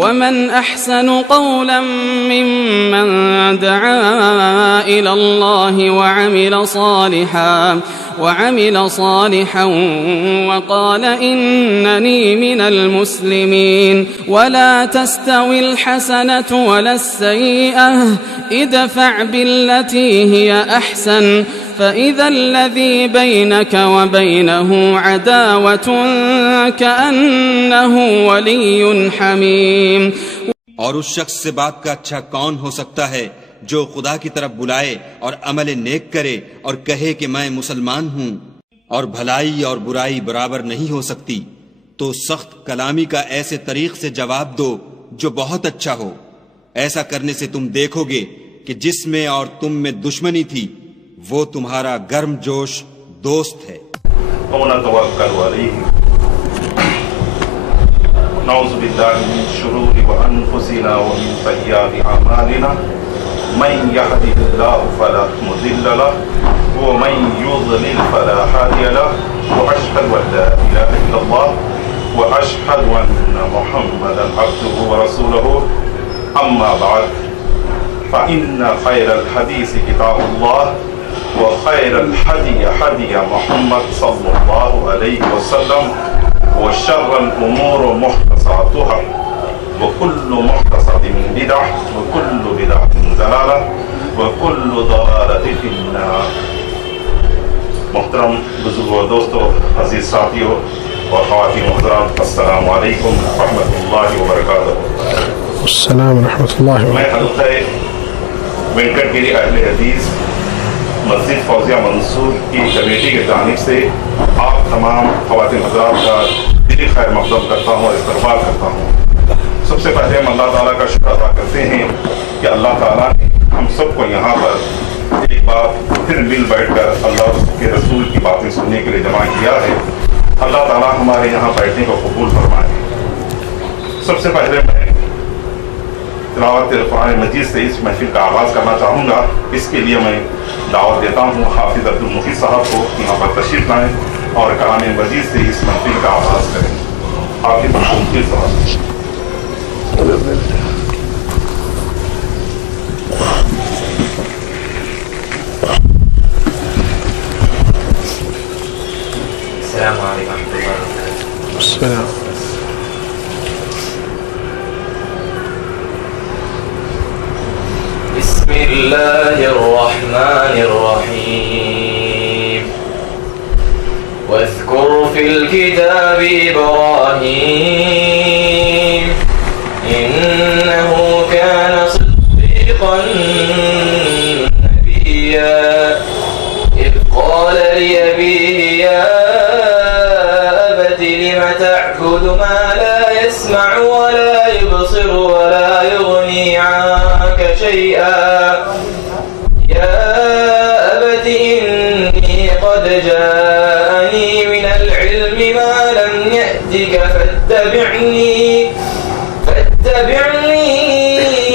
ومن أحسن قولا ممن دعا إلى الله وعمل صالحا وقال إنني من المسلمين ولا تستوي الحسنة ولا السيئة ادفع بالتي هي أحسن فإذا الذي بينك وبينه عداوة كأنه ولي حميم. اور اس شخص سے بات کا اچھا کون ہو سکتا ہے جو خدا کی طرف بلائے اور عمل نیک کرے اور کہے کہ میں مسلمان ہوں، اور بھلائی اور برائی برابر نہیں ہو سکتی، تو سخت کلامی کا ایسے طریق سے جواب دو جو بہت اچھا ہو. ایسا کرنے سے تم دیکھو گے کہ جس میں اور تم میں دشمنی تھی وہ تمہارا گرم جوش دوست ہے. نعوذ باللہ من شرور انفسنا ومن سیئات اعمالنا من يهده الله فلا مضل له ومن يضلل فلا هادي له واشهد ان لا اله الا الله واشهد ان محمدا عبده ورسوله اما بعد فان خير الحديث كتاب الله وخير الهدي هدي محمد صلى الله عليه وسلم وشر الأمور محدثاتها وكل محدثة بدعة وكل بدعة ضلالة وكل ضلالة في النار. محترم بزرگوں اور دوستو، عزیز ساتھیوں اور خواتین محترم، السلام علیکم ورحمۃ اللہ وبرکاتہ. السلام ورحمۃ اللہ وبرکاتہ. میں حلقہ وینکٹ گیری اہل حدیث مسجد فوزیہ منصور کی کمیٹی کی جانب سے آپ تمام خواتین حضرات کا دلی خیر مقدم کرتا ہوں اور استقبال کرتا ہوں. سب سے پہلے ہم اللہ تعالیٰ کا شکر ادا کرتے ہیں کہ اللہ تعالیٰ نے ہم سب کو یہاں پر ایک بار پھر مل بیٹھ کر اللہ کے رسول کی باتیں سننے کے لیے جمع کیا ہے. اللہ تعالیٰ ہمارے یہاں بیٹھنے کو قبول فرمائے. سب سے پہلے میں تلاوت قرآن مجید سے اس محفل کا آغاز کرنا چاہوں گا. اس کے لیے میں دعوت دیتا ہوں حافظ عبد المحیط صاحب کو یہاں پر تشریف لائیں اور کلام مجید سے اس محفل کا آغاز کریں. حافظ عبد المحیط صاحب. السلام علیکم ورحمۃ اللہ وبرکاتہ. السلام. بسم اللہ الرحمن الرحیم. واذکر فی الکتاب ابراہیم انہ کان صدیقا نبیا اذ قال لأبیہ یا ابت لم تعبد ما لا يسمع ولا يبصر ولا يغني عنك شيئا يا أبت إني قد جاءني من العلم ما لم يأتك فاتبعني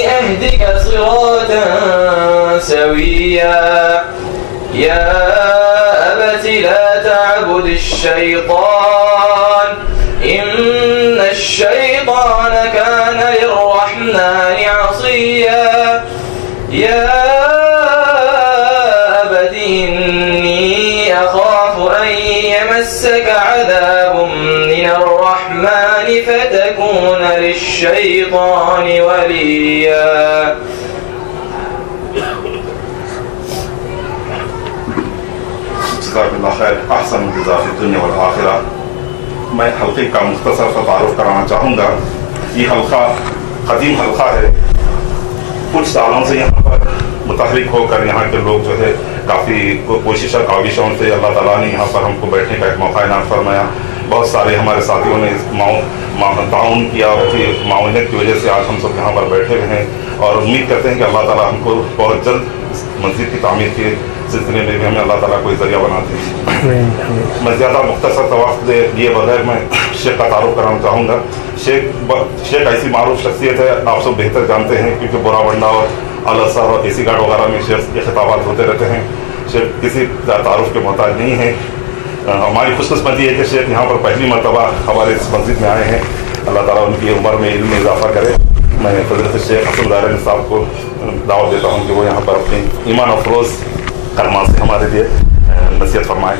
أهدك صراطا سويا يا أبت لا تعبد الشيطان إن الشيطان كان للرحمن عصيا يا أبت إني أخاف أن يمسك عذاب من الرحمن فتكون للشيطان وليا. جزاک اللہ خیر. احسن جزا فی الدنیا والآخرہ. میں حلقے کا مختصر سا تعارف کرانا چاہوں گا. یہ حلقہ قدیم حلقہ ہے. کچھ سالوں سے یہاں پر متحرک ہو کر یہاں کے لوگ جو ہے کافی کوششوں کاوشوں سے اللہ تعالیٰ نے یہاں پر ہم کو بیٹھنے کا ایک موقع عنایت فرمایا. بہت سارے ہمارے ساتھیوں نے اس تعاون کیا اور معاونت کی وجہ سے آج ہم سب یہاں پر بیٹھے ہوئے ہیں اور امید کرتے ہیں کہ اللہ تعالیٰ ہم کو بہت جلد مسجد کی تعمیر کے سلسلے میں بھی ہمیں اللہ تعالیٰ کو ذریعہ بنا دے. میں زیادہ مختصر وقت لیے بغیر میں شیخ کا تعارف کرانا چاہوں گا. شیخ ایسی معروف شخصیت ہے، آپ سب بہتر جانتے ہیں کیونکہ بورا ونڈا اور الاسر اور اے سی گارڈ وغیرہ میں شیخ کے خطابات ہوتے رہتے ہیں. شیخ کسی تعارف کے محتاج نہیں ہیں. ہماری خوش قسمتی ہے کہ شیخ یہاں پر پہلی مرتبہ ہمارے اس مسجد میں آئے ہیں. اللہ تعالیٰ ان کی عمر میں علم میں اضافہ کرے. میں فضیلت شیخ حسن دارانی صاحب کو دعوت دیتا ہوں کہ وہ یہاں پر اپنی ایمان افروز کلمات سے ہمارے لیے نصیحت فرمائیں.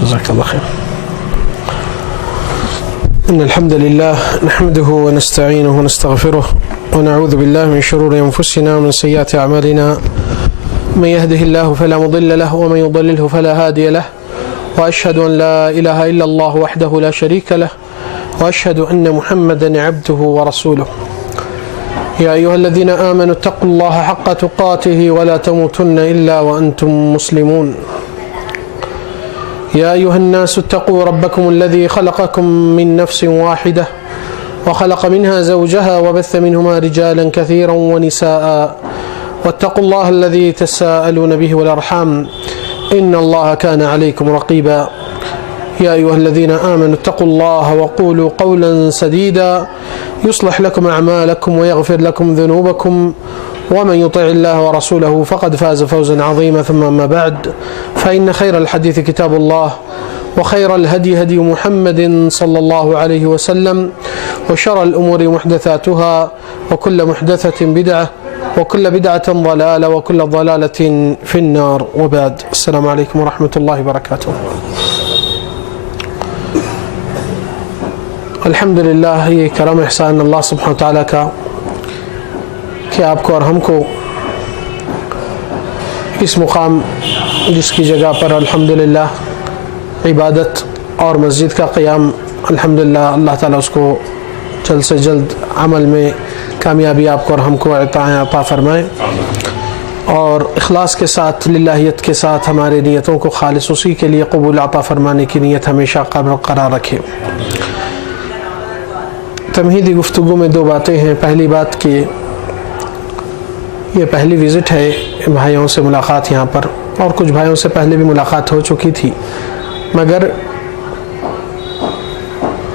جزاك الله خير. إن الحمد لله نحمده ونستعينه ونستغفره ونعوذ بالله من شرور أنفسنا ومن سيئات أعمالنا. من يهده الله فلا مضل له ومن يضلله فلا هادي له. وأشهد أن لا إله إلا الله وحده لا شريك له وأشهد أن محمدا عبده ورسوله. يا أيها الذين آمنوا اتقوا الله حق تقاته ولا تموتن إلا وأنتم مسلمون. يا أيها الناس اتقوا ربكم الذي خلقكم من نفس واحدة وخلق منها زوجها وبث منهما رجالا كثيرا ونساء واتقوا الله الذي تساءلون به والأرحام إن الله كان عليكم رقيبا. يا أيها الذين آمنوا اتقوا الله وقولوا قولا سديدا يصلح لكم أعمالكم ويغفر لكم ذنوبكم ومن يطع الله ورسوله فقد فاز فوزا عظيما. ثم أما بعد فإن خير الحديث كتاب الله وخير الهدي هدي محمد صلى الله عليه وسلم وشر الأمور محدثاتها وكل محدثة بدعة وكل بدعة ضلالة وكل ضلالة في النار. وبعد. السلام عليكم ورحمة الله وبركاته. الحمدللہ یہ کرم احسان اللہ سبحانہ وتعالیٰ کا کہ آپ کو اور ہم کو اس مقام جس کی جگہ پر الحمدللہ عبادت اور مسجد کا قیام الحمدللہ اللہ تعالیٰ اس کو جلد سے جلد عمل میں کامیابی آپ کو اور ہم کو عطا فرمائے اور اخلاص کے ساتھ للہیت کے ساتھ ہمارے نیتوں کو خالص اسی کے لیے قبول عطا فرمانے کی نیت ہمیشہ قرار رکھے. تمہیدی گفتگو میں دو باتیں ہیں. پہلی بات کہ یہ پہلی وزٹ ہے بھائیوں سے ملاقات یہاں پر اور کچھ بھائیوں سے پہلے بھی ملاقات ہو چکی تھی مگر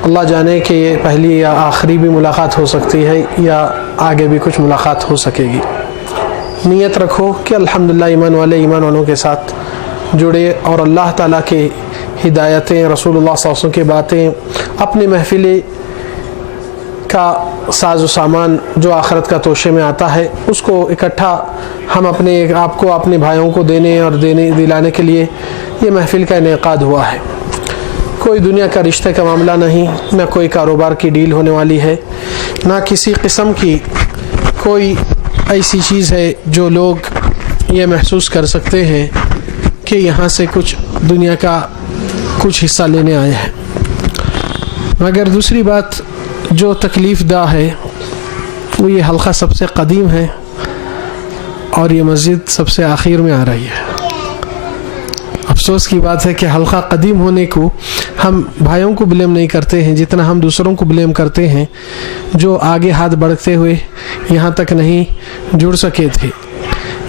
اللہ جانے کہ یہ پہلی یا آخری بھی ملاقات ہو سکتی ہے یا آگے بھی کچھ ملاقات ہو سکے گی. نیت رکھو کہ الحمدللہ ایمان والوں کے ساتھ جڑے اور اللہ تعالیٰ کے ہدایتیں رسول اللہ صلی اللہ علیہ وسلم کی باتیں اپنی محفل کا ساز و سامان جو آخرت کا توشے میں آتا ہے اس کو اکٹھا ہم اپنے آپ کو اپنے بھائیوں کو دینے اور دلانے کے لیے یہ محفل کا انعقاد ہوا ہے. کوئی دنیا کا رشتہ کا معاملہ نہیں, نہ کوئی کاروبار کی ڈیل ہونے والی ہے, نہ کسی قسم کی کوئی ایسی چیز ہے جو لوگ یہ محسوس کر سکتے ہیں کہ یہاں سے کچھ دنیا کا کچھ حصہ لینے آئے ہیں. مگر دوسری بات جو تکلیف دہ ہے وہ یہ حلقہ سب سے قدیم ہے اور یہ مسجد سب سے آخر میں آ رہی ہے. افسوس کی بات ہے کہ حلقہ قدیم ہونے کو ہم بھائیوں کو بلیم نہیں کرتے ہیں جتنا ہم دوسروں کو بلیم کرتے ہیں جو آگے ہاتھ بڑھتے ہوئے یہاں تک نہیں جڑ سکے تھے,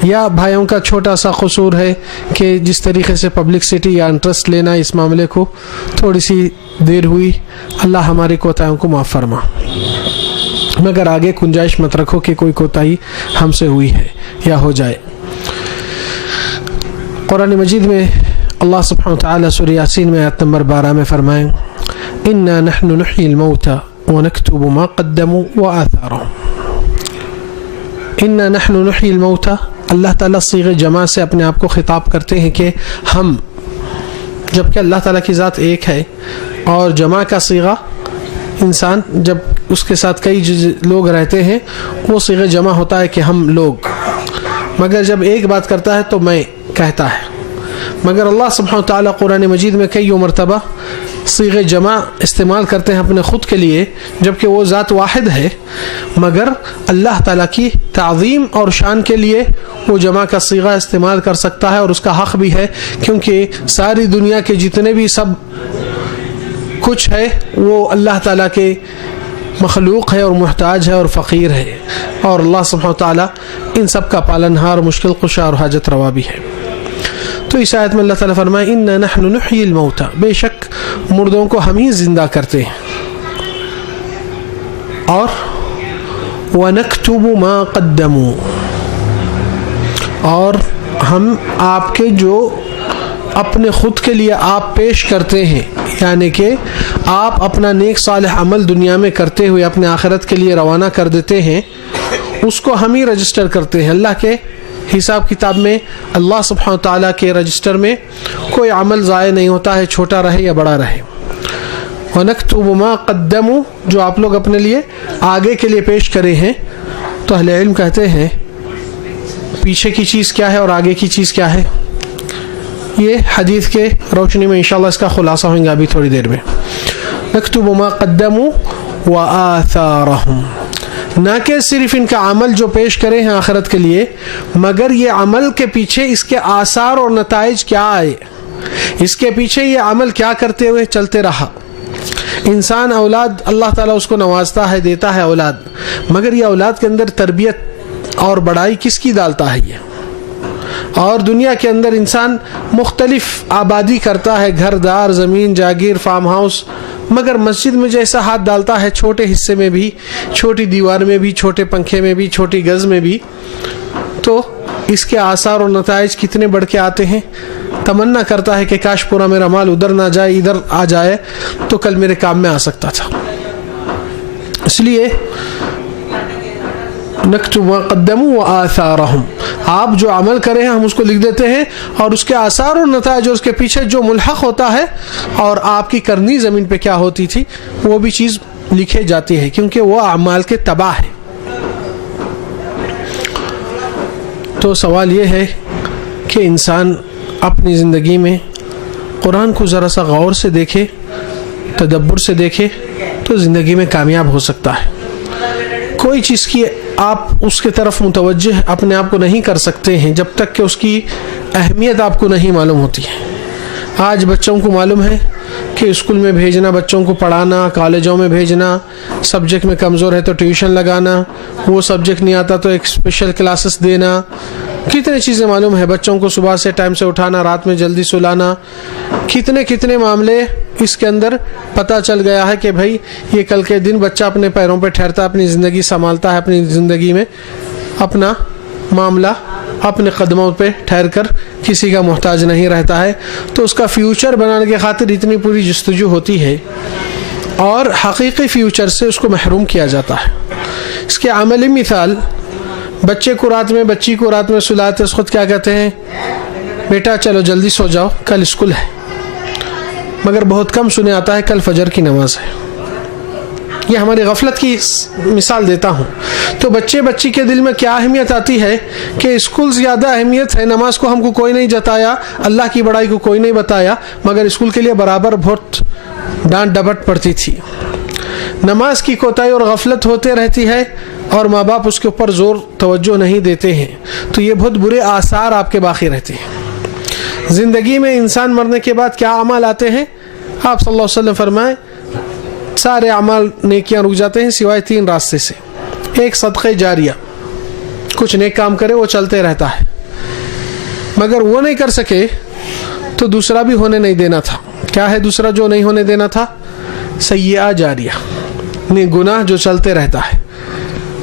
یا بھائیوں کا چھوٹا سا قصور ہے کہ جس طریقے سے پبلکسٹی یا انٹرسٹ لینا اس معاملے کو تھوڑی سی دیر ہوئی. اللہ ہماری کوتاہیوں کو معاف فرما, مگر آگے گنجائش مت رکھو کہ کوئی کوتاہی ہم سے ہوئی ہے یا ہو جائے. قرآن مجید میں اللہ سبحانہ وتعالی سورہ یاسین میں آیت نمبر 12 میں فرمائیں انا نحن نحیی الموتى ونکتب ما قدموا وآثارهم. انا نحن نحیی الموتى, اللہ تعالیٰ صیغہ جمع سے اپنے آپ کو خطاب کرتے ہیں کہ ہم, جبکہ اللہ تعالیٰ کی ذات ایک ہے اور جمع کا صیغہ انسان جب اس کے ساتھ کئی لوگ رہتے ہیں وہ صیغہ جمع ہوتا ہے کہ ہم لوگ, مگر جب ایک بات کرتا ہے تو میں کہتا ہے. مگر اللہ سبحانہ وتعالیٰ قرآن مجید میں کئی مرتبہ صیغہ جمع استعمال کرتے ہیں اپنے خود کے لیے جبکہ وہ ذات واحد ہے, مگر اللہ تعالیٰ کی تعظیم اور شان کے لیے وہ جمع کا صیغہ استعمال کر سکتا ہے اور اس کا حق بھی ہے کیونکہ ساری دنیا کے جتنے بھی سب کچھ ہے وہ اللہ تعالیٰ کے مخلوق ہے اور محتاج ہے اور فقیر ہے, اور اللہ سبحانہ وتعالیٰ ان سب کا پالنہار, مشکل کشا اور حاجت روا بھی ہے. تو اس آیت میں اللہ تعالیٰ فرمائے انا نحن نحیی الموتى, بے شک مردوں کو ہم ہی زندہ کرتے ہیں, اور وَنَكْتُبُ مَا قَدَّمُوا, اور ہم آپ کے جو اپنے خود کے لیے آپ پیش کرتے ہیں، یعنی کہ آپ اپنا نیک صالح عمل دنیا میں کرتے ہوئے اپنے آخرت کے لیے روانہ کر دیتے ہیں، اس کو ہم ہی رجسٹر کرتے ہیں۔ اللہ کے حساب کتاب میں، اللہ سبحانہ تعالیٰ کے رجسٹر میں کوئی عمل ضائع نہیں ہوتا ہے، چھوٹا رہے یا بڑا رہے۔ وَنَكْتُبُ مَا قَدَّمُوا، جو آپ لوگ اپنے لیے آگے کے لیے پیش کرے ہیں، تو اہل علم کہتے ہیں پیچھے کی چیز کیا ہے اور آگے کی چیز کیا ہے، یہ حدیث کے روشنی میں انشاءاللہ اس کا خلاصہ ہوگا ابھی تھوڑی دیر میں۔ نَكْتُبُ مَا قَدَّمُوا وَآثَارَهُمْ، نہ کہ صرف ان کا عمل جو پیش کرے ہیں آخرت کے لیے، مگر یہ عمل کے پیچھے اس کے آثار اور نتائج کیا آئے، اس کے پیچھے یہ عمل کیا کرتے ہوئے چلتے رہا۔ انسان اولاد اللہ تعالیٰ اس کو نوازتا ہے، دیتا ہے اولاد، مگر یہ اولاد کے اندر تربیت اور بڑائی کس کی ڈالتا ہے یہ؟ اور دنیا کے اندر انسان مختلف آبادی کرتا ہے، گھر دار، زمین جاگیر، فارم ہاؤس، مگر مسجد میں جیسا ہاتھ ڈالتا ہے، چھوٹے حصے میں بھی، چھوٹی دیوار میں بھی، چھوٹے پنکھے میں بھی، چھوٹی گز میں بھی، تو اس کے آثار اور نتائج کتنے بڑھ کے آتے ہیں۔ تمنا کرتا ہے کہ کاش پورا میرا مال ادھر نہ جائے، ادھر آ جائے تو کل میرے کام میں آ سکتا تھا۔ اس لیے نکتب ما قدموا وآثارہم، آپ جو عمل کرے ہیں ہم اس کو لکھ دیتے ہیں، اور اس کے آثار اور نتائج اور اس کے پیچھے جو ملحق ہوتا ہے اور آپ کی کرنی زمین پہ کیا ہوتی تھی وہ بھی چیز لکھے جاتی ہے، کیونکہ وہ اعمال کے تبع ہے۔ تو سوال یہ ہے کہ انسان اپنی زندگی میں قرآن کو ذرا سا غور سے دیکھے، تدبر سے دیکھے تو زندگی میں کامیاب ہو سکتا ہے۔ کوئی چیز کی آپ اس کے طرف متوجہ اپنے آپ کو نہیں کر سکتے ہیں جب تک کہ اس کی اہمیت آپ کو نہیں معلوم ہوتی ہے۔ آج بچوں کو معلوم ہے کہ اسکول میں بھیجنا، بچوں کو پڑھانا، کالجوں میں بھیجنا، سبجیکٹ میں کمزور ہے تو ٹیوشن لگانا، وہ سبجیکٹ نہیں آتا تو ایک اسپیشل کلاسز دینا، کتنے چیزیں معلوم ہے۔ بچوں کو صبح سے ٹائم سے اٹھانا، رات میں جلدی سلانا، کتنے معاملے اس کے اندر پتہ چل گیا ہے کہ بھائی یہ کل کے دن بچہ اپنے پیروں پہ ٹھہرتا ہے، اپنی زندگی سنبھالتا ہے، اپنی زندگی میں اپنا معاملہ اپنے قدموں پہ ٹھہر کر کسی کا محتاج نہیں رہتا ہے، تو اس کا فیوچر بنانے کی خاطر اتنی پوری جستجو ہوتی ہے اور حقیقی فیوچر سے اس کو محروم کیا جاتا ہے۔ اس کے عملی مثال، بچی کو رات میں سلاتے اس خود کیا کہتے ہیں، بیٹا چلو جلدی سو جاؤ کل اسکول ہے، مگر بہت کم سنے آتا ہے کل فجر کی نماز ہے۔ یہ ہماری غفلت کی مثال دیتا ہوں۔ تو بچی کے دل میں کیا اہمیت آتی ہے کہ اسکول زیادہ اہمیت ہے، نماز کو ہم کو کوئی نہیں جتایا، اللہ کی بڑائی کو کوئی نہیں بتایا، مگر اسکول کے لیے برابر بہت ڈانٹ ڈپٹ پڑتی تھی۔ نماز کی کوتاہی اور غفلت ہوتے رہتی ہے اور ماں باپ اس کے اوپر زور توجہ نہیں دیتے ہیں، تو یہ بہت برے آثار آپ کے باقی رہتے ہیں۔ زندگی میں انسان مرنے کے بعد کیا اعمال آتے ہیں؟ آپ صلی اللہ علیہ وسلم فرمائے سارے اعمال نیکیاں رک جاتے ہیں سوائے 3 راستے سے۔ ایک صدقہ جاریہ، کچھ نیک کام کرے وہ چلتے رہتا ہے، مگر وہ نہیں کر سکے تو دوسرا بھی ہونے نہیں دینا تھا۔ کیا ہے دوسرا جو نہیں ہونے دینا تھا؟ سیئہ جاریہ، گناہ جو چلتے رہتا ہے۔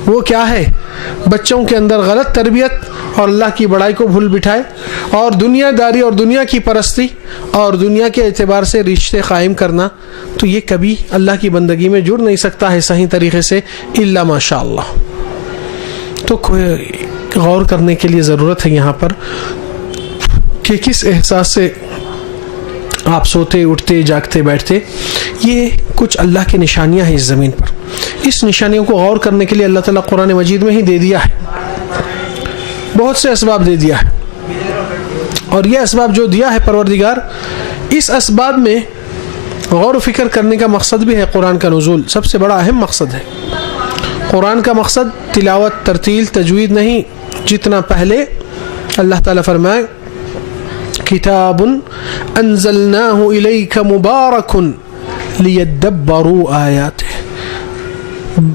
وہ کیا ہے؟ بچوں کے اندر غلط تربیت اور اللہ کی بڑائی کو بھول بٹھائے، اور دنیا داری اور دنیا کی پرستی اور دنیا کے اعتبار سے رشتے قائم کرنا، تو یہ کبھی اللہ کی بندگی میں جڑ نہیں سکتا ہے صحیح طریقے سے الا ماشاء اللہ۔ تو غور کرنے کے لیے ضرورت ہے یہاں پر کہ کس احساس سے آپ سوتے اٹھتے جاگتے بیٹھتے۔ یہ کچھ اللہ کی نشانیاں ہیں اس زمین پر، اس نشانیوں کو غور کرنے کے لیے اللہ تعالیٰ قرآن مجید میں ہی دے دیا ہے، بہت سے اسباب دے دیا ہے، اور یہ اسباب جو دیا ہے پروردگار، اس اسباب میں غور و فکر کرنے کا مقصد بھی ہے۔ قرآن کا نزول سب سے بڑا اہم مقصد ہے۔ قرآن کا مقصد تلاوت، ترتیل، تجوید نہیں، جتنا پہلے اللہ تعالیٰ فرمائے کتاب انزلناہ الیک مبارک لیدبروا آیاتہ،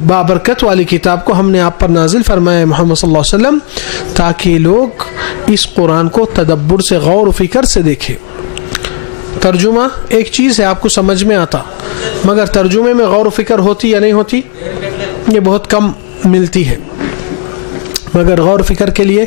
بابرکت والی کتاب کو ہم نے آپ پر نازل فرمایا محمد صلی اللہ علیہ وسلم، تاکہ لوگ اس قرآن کو تدبر سے، غور و فکر سے دیکھیں۔ ترجمہ ایک چیز ہے، آپ کو سمجھ میں آتا، مگر ترجمے میں غور و فکر ہوتی یا نہیں ہوتی، یہ بہت کم ملتی ہے۔ مگر غور و فکر کے لیے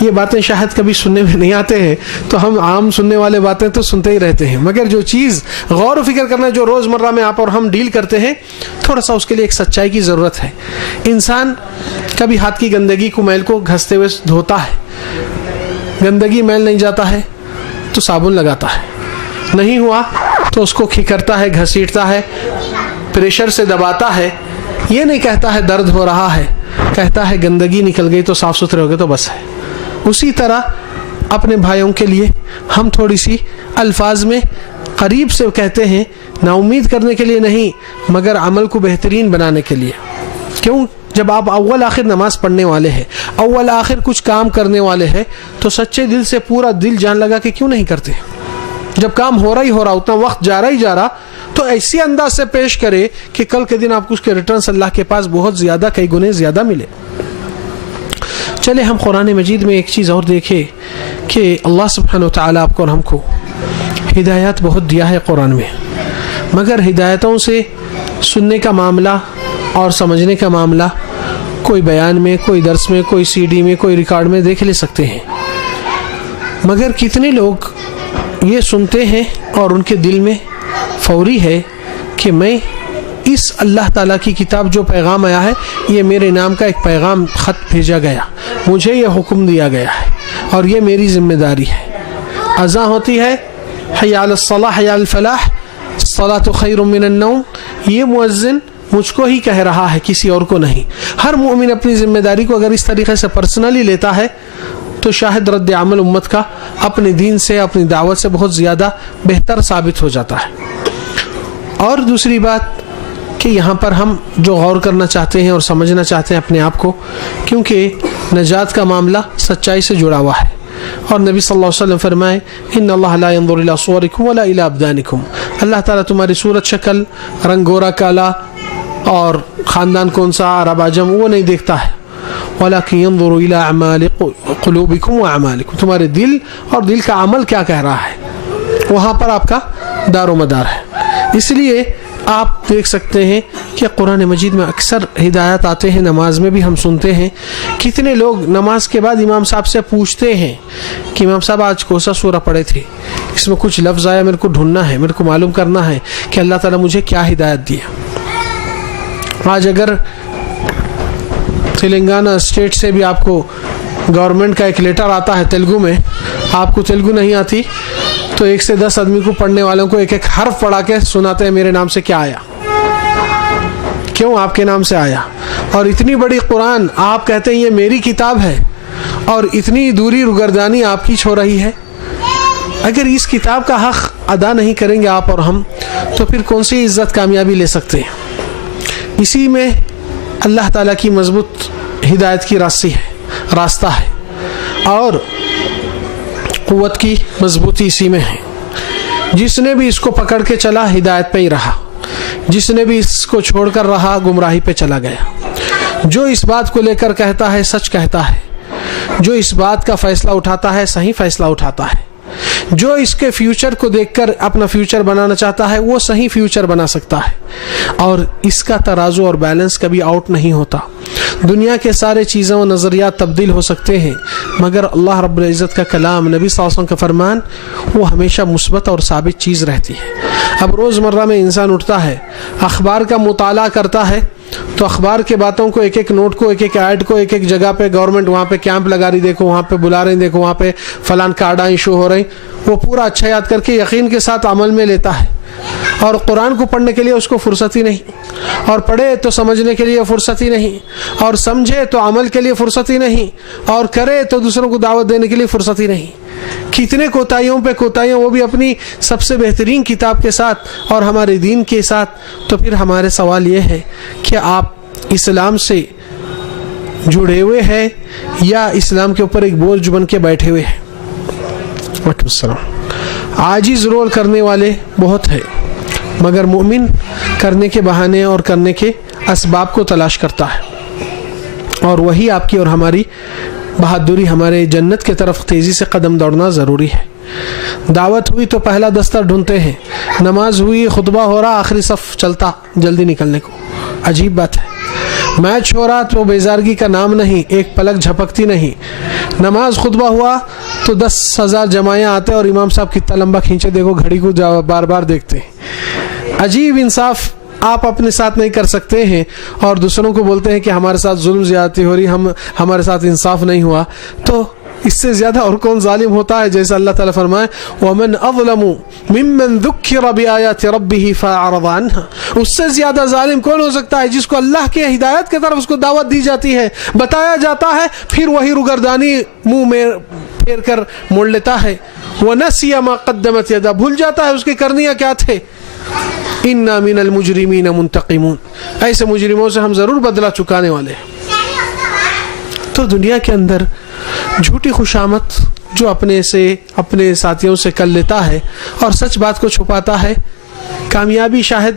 یہ باتیں شاید کبھی سننے میں نہیں آتے ہیں، تو ہم عام سننے والے باتیں تو سنتے ہی رہتے ہیں، مگر جو چیز غور و فکر کرنا جو روزمرہ میں آپ اور ہم ڈیل کرتے ہیں، تھوڑا سا اس کے لیے ایک سچائی کی ضرورت ہے۔ انسان کبھی ہاتھ کی گندگی کو میل کو گھستے ہوئے دھوتا ہے، گندگی میل نہیں جاتا ہے تو صابن لگاتا ہے، نہیں ہوا تو اس کو کھکرتا ہے، گھسیٹتا ہے، پریشر سے دباتا ہے، یہ نہیں کہتا ہے درد ہو رہا ہے، کہتا ہے گندگی نکل گئی تو صاف ستھرے ہو گئے تو بس ہے۔ اسی طرح اپنے بھائیوں کے لیے ہم تھوڑی سی الفاظ میں قریب سے کہتے ہیں، نا امید کرنے کے لیے نہیں مگر عمل کو بہترین بنانے کے لیے۔ کیوں؟ جب آپ اول آخر نماز پڑھنے والے ہیں، اول آخر کچھ کام کرنے والے ہیں، تو سچے دل سے پورا دل جان لگا کہ کیوں نہیں کرتے؟ جب کام ہو رہا اتنا وقت جا رہا تو ایسی انداز سے پیش کرے کہ کل کے دن آپ کو اس کے ریٹرنز اللہ کے پاس بہت زیادہ، کئی گنے زیادہ ملے۔ چلے ہم قرآن مجید میں ایک چیز اور دیکھیں کہ اللہ سبحانہ وتعالی آپ کو اور ہم کو ہدایات بہت دیا ہے قرآن میں، مگر ہدایتوں سے سننے کا معاملہ اور سمجھنے کا معاملہ کوئی بیان میں، کوئی درس میں، کوئی سی ڈی میں، کوئی ریکارڈ میں دیکھ لے سکتے ہیں، مگر کتنے لوگ یہ سنتے ہیں اور ان کے دل میں فوری ہے کہ میں اس اللہ تعالیٰ کی کتاب جو پیغام آیا ہے، یہ میرے نام کا ایک پیغام خط بھیجا گیا، مجھے یہ حکم دیا گیا ہے اور یہ میری ذمہ داری ہے۔ اذان ہوتی ہے، حی علی الصلاح حی علی الفلاح، الصلاۃ خیر من النوم، یہ مؤذن مجھ کو ہی کہہ رہا ہے، کسی اور کو نہیں۔ ہر مومن اپنی ذمہ داری کو اگر اس طریقے سے پرسنلی لیتا ہے تو شاہد رد عمل امت کا اپنے دین سے، اپنی دعوت سے بہت زیادہ بہتر ثابت ہو جاتا ہے۔ اور دوسری بات کہ یہاں پر ہم جو غور کرنا چاہتے ہیں اور سمجھنا چاہتے ہیں اپنے آپ کو، کیونکہ نجات کا معاملہ سچائی سے جڑا ہوا ہے، اور نبی صلی اللہ علیہ وسلم فرمائے ان اللہ لا ينظر الى صورکم ولا الى ابدانکم، اللہ تعالیٰ تمہاری صورت، شکل، رنگ گورا کالا اور خاندان کون سا، عرب عجم، وہ نہیں دیکھتا ہے، ولكن ينظر الى اعمال قلوبکم واعمالکم، تمہارے دل اور دل کا عمل کیا کہہ رہا ہے، وہاں پر آپ کا دار و مدار ہے۔ اس لیے آپ دیکھ سکتے ہیں کہ قرآن مجید میں اکثر ہدایات آتے ہیں، نماز میں بھی ہم سنتے ہیں، کتنے لوگ نماز کے بعد امام صاحب سے پوچھتے ہیں کہ امام صاحب آج کون سا سورہ پڑھے تھے، اس میں کچھ لفظ آیا، میرے کو ڈھونڈنا ہے، میرے کو معلوم کرنا ہے کہ اللہ تعالیٰ مجھے کیا ہدایت دیا۔ آج اگر تلنگانہ اسٹیٹ سے بھی آپ کو گورنمنٹ کا ایک لیٹر آتا ہے تیلگو میں، آپ کو تیلگو نہیں آتی تو 1 سے 10 آدمی کو پڑھنے والوں کو ایک ایک حرف پڑھا کے سناتے ہیں میرے نام سے کیا آیا، کیوں آپ کے نام سے آیا، اور اتنی بڑی قرآن آپ کہتے ہیں یہ میری کتاب ہے، اور اتنی دوری روگردانی آپ کی چھو رہی ہے۔ اگر اس کتاب کا حق ادا نہیں کریں گے آپ اور ہم تو پھر کون سی عزت کامیابی لے سکتے ہیں؟ اسی میں اللہ تعالیٰ کی مضبوط ہدایت کی راستہ ہے، اور قوت کی مضبوطی اسی میں ہے۔ جس نے بھی اس کو پکڑ کے چلا ہدایت پہ ہی رہا، جس نے بھی اس کو چھوڑ کر رہا گمراہی پہ چلا گیا۔ جو اس بات کو لے کر کہتا ہے سچ کہتا ہے، جو اس بات کا فیصلہ اٹھاتا ہے صحیح فیصلہ اٹھاتا ہے، جو اس کے فیوچر کو دیکھ کر اپنا فیوچر بنانا چاہتا ہے وہ صحیح فیوچر بنا سکتا ہے، اور اس کا ترازو اور بیلنس کبھی آؤٹ نہیں ہوتا۔ دنیا کے سارے چیزیں و نظریات تبدیل ہو سکتے ہیں، مگر اللہ رب العزت کا کلام، نبی صلی اللہ علیہ وسلم کا فرمان، وہ ہمیشہ مثبت اور ثابت چیز رہتی ہے۔ اب روزمرہ میں انسان اٹھتا ہے، اخبار کا مطالعہ کرتا ہے، تو اخبار کے باتوں کو، ایک ایک نوٹ کو، ایک ایک ایڈ کو، ایک ایک جگہ پہ گورنمنٹ وہاں پہ کیمپ لگا رہی، دیکھو وہاں پہ بلا رہے ہیں، دیکھو وہاں پہ فلان کارڈاں ایشو ہو رہے ہیں، وہ پورا اچھا یاد کر کے یقین کے ساتھ عمل میں لیتا ہے، اور قرآن کو پڑھنے کے لیے اس کو فرصت ہی نہیں، اور پڑھے تو سمجھنے کے لیے فرصت ہی نہیں، اور سمجھے تو عمل کے لیے فرصت ہی نہیں، اور کرے تو دوسروں کو دعوت دینے کے لیے فرصت ہی نہیں۔ کتنے کوتاہیوں پہ کوتاہیاں، وہ بھی اپنی سب سے بہترین کتاب کے ساتھ اور ہمارے دین کے ساتھ۔ تو پھر ہمارے سوال یہ ہے کہ آپ اسلام سے جڑے ہوئے ہیں یا اسلام کے اوپر ایک بوجھ بن کے بیٹھے ہوئے ہیں؟ وعلیکم السلام۔ عاجز رول کرنے والے بہت ہیں، مگر مومن کرنے کے بہانے اور کرنے کے اسباب کو تلاش کرتا ہے، اور وہی آپ کی اور ہماری بہادری، ہمارے جنت کی طرف تیزی سے قدم دوڑنا ضروری ہے۔ دعوت ہوئی تو پہلا دستہ ڈھونڈتے ہیں، نماز ہوئی، خطبہ ہو رہا، آخری صف چلتا جلدی نکلنے کو، عجیب بات ہے۔ میچ ہو رہا تو بیزارگی کا نام نہیں, ایک پلک جھپکتی نہیں. نماز خطبہ ہوا تو 10,000 جماعتیں آتے اور امام صاحب کتنا لمبا کھینچے, دیکھو گھڑی کو بار بار دیکھتے ہیں. عجیب انصاف آپ اپنے ساتھ نہیں کر سکتے ہیں اور دوسروں کو بولتے ہیں کہ ہمارے ساتھ ظلم زیادتی ہو رہی, ہمارے ساتھ انصاف نہیں ہوا. تو اس سے زیادہ اور کون ظالم ہوتا ہے؟ جیسے اللہ تعالیٰ فرمائے وَمَنْ أَظْلَمُ مِمَّنْ ذُكِّرَ بِآيَاتِ رَبِّهِ فَأَعْرَضَ عَنْهَا. اس سے زیادہ ظالم کون ہو سکتا ہے جس کو اللہ کے ہدایت کی طرف اس کو دعوت دی جاتی ہے, بتایا جاتا ہے, پھر وہی روگردانی منہ میں پھیر کر موڑ لیتا ہے. وَنَسِيَ مَا قَدَّمَتْ يَدَهُ, بھول جاتا ہے اس کے کرنیاں کیا تھے. اِنَّا مِنَ الْمُجْرِمِينَ مُنْتَقِمُونَ, ایسے مجرموں سے ہم ضرور بدلہ چکانے والے ہیں. تو دنیا کے اندر جھوٹی خوشامد جو اپنے ساتھیوں سے کر لیتا ہے اور سچ بات کو چھپاتا ہے, کامیابی شاید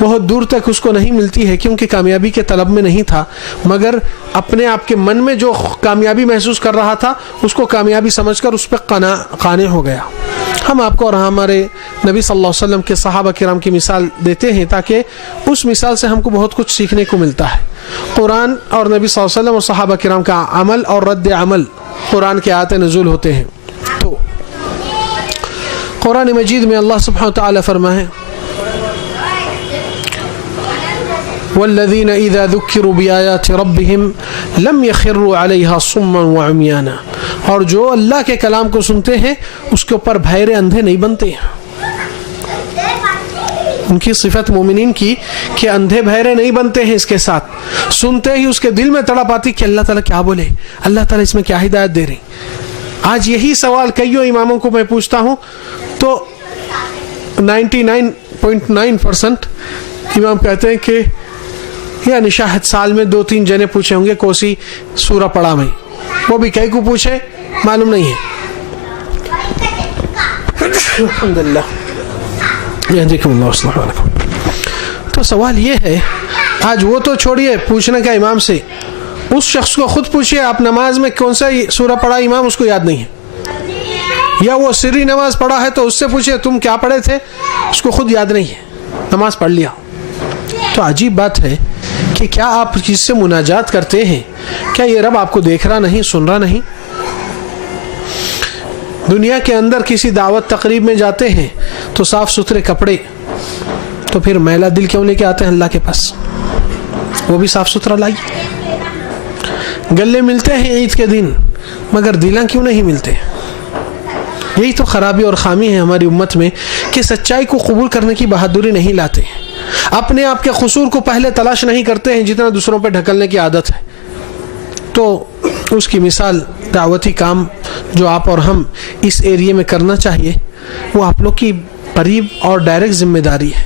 بہت دور تک اس کو نہیں ملتی ہے کیونکہ کامیابی کے طلب میں نہیں تھا, مگر اپنے آپ کے من میں جو کامیابی محسوس کر رہا تھا اس کو کامیابی سمجھ کر اس پہ قانع ہو گیا. ہم آپ کو اور ہمارے نبی صلی اللہ علیہ وسلم کے صحابہ کرام کی مثال دیتے ہیں تاکہ اس مثال سے ہم کو بہت کچھ سیکھنے کو ملتا ہے. قرآن اور نبی صلی اللہ علیہ وسلم اور صحابہ کرام کا عمل اور رد عمل قرآن کے آیات نزول ہوتے ہیں. تو قرآن مجید میں اللہ سبحانہ وتعالی فرمائے والذین اذا ذکروا بآیات ربهم لم یخروا علیہا صما وعمیانا, اور جو اللہ کے کلام کو سنتے ہیں اس کے اوپر بہرے اندھے نہیں بنتے ہیں. ان کی صفت مومنین کی کہ اندھے بہرے نہیں بنتے ہیں, اس کے ساتھ سنتے ہی اس کے دل میں تڑپ آتی کہ اللہ تعالیٰ کیا بولے, اللہ تعالیٰ اس میں کیا ہدایت دے رہے. آج یہی سوال کئیوں اماموں کو میں پوچھتا ہوں تو 99.9% امام کہتے ہیں کہ یعنی شاید سال میں 2-3 جنے پوچھے ہوں گے کوسی سورہ پڑھا میں, وہ بھی کئی کو پوچھے معلوم نہیں ہے. الحمدللہ یہدیکم اللہ ویصلح بالکم. تو سوال یہ ہے, آج وہ تو چھوڑیے پوچھنے کا امام سے, اس شخص کو خود پوچھئے آپ نماز میں کون سا سورہ پڑھا امام اس کو یاد نہیں ہے, یا وہ سری نماز پڑھا ہے تو اس سے پوچھئے تم کیا پڑھے تھے, اس کو خود یاد نہیں ہے, نماز پڑھ لیا. تو عجیب بات ہے کہ کیا آپ کس سے مناجات کرتے ہیں, کیا یہ رب آپ کو دیکھ رہا نہیں, سن رہا نہیں؟ دنیا کے اندر کسی دعوت تقریب میں جاتے ہیں تو صاف ستھرے کپڑے, تو پھر میلا دل کیوں لے کے آتے ہیں اللہ کے پاس, وہ بھی صاف ستھرا لائیے. گلے ملتے ہیں عید کے دن مگر دلاں کیوں نہیں ملتے؟ یہی تو خرابی اور خامی ہے ہماری امت میں کہ سچائی کو قبول کرنے کی بہادری نہیں لاتے, اپنے آپ کے قصور کو پہلے تلاش نہیں کرتے ہیں جتنا دوسروں پہ ڈھکلنے کی عادت ہے. تو اس کی مثال دعوتی کام جو آپ اور ہم اس ایریے میں کرنا چاہیے وہ آپ لوگ کی قریب اور ڈائریکٹ ذمہ داری ہے.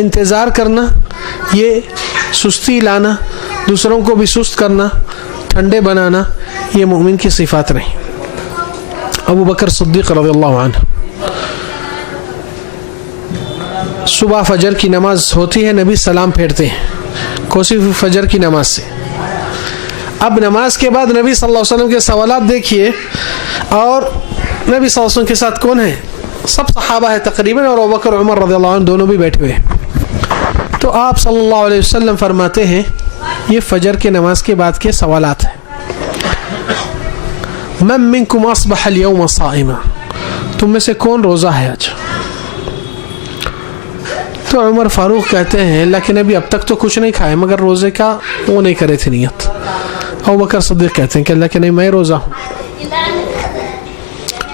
انتظار کرنا, یہ سستی لانا, دوسروں کو بھی سست کرنا, ٹھنڈے بنانا, یہ مومن کی صفات نہیں. ابو بکر صدیق رضی اللہ عنہ, صبح فجر کی نماز ہوتی ہے, نبی سلام پھیرتے ہیں کوسی فجر کی نماز سے. اب نماز کے بعد نبی صلی اللہ علیہ وسلم کے سوالات دیکھیے, اور نبی صلی اللہ علیہ وسلم کے ساتھ کون ہے؟ سب صحابہ ہے تقریباً, اور ابو بکر عمر رضی اللہ عنہ دونوں بھی بیٹھے ہوئے ہیں. تو آپ صلی اللہ علیہ وسلم فرماتے ہیں یہ فجر کے نماز کے بعد کے سوالات ہیں. من منکم اصبح اليوم صائما, تم میں سے کون روزہ ہے آج؟ تو عمر فاروق کہتے ہیں لیکن ابھی اب تک تو کچھ نہیں کھائے مگر روزے کا وہ نہیں کرے تھے نیت. ابو بکر صدیق کہتے ہیں کہ اللہ کے نہیں میں روزہ ہوں.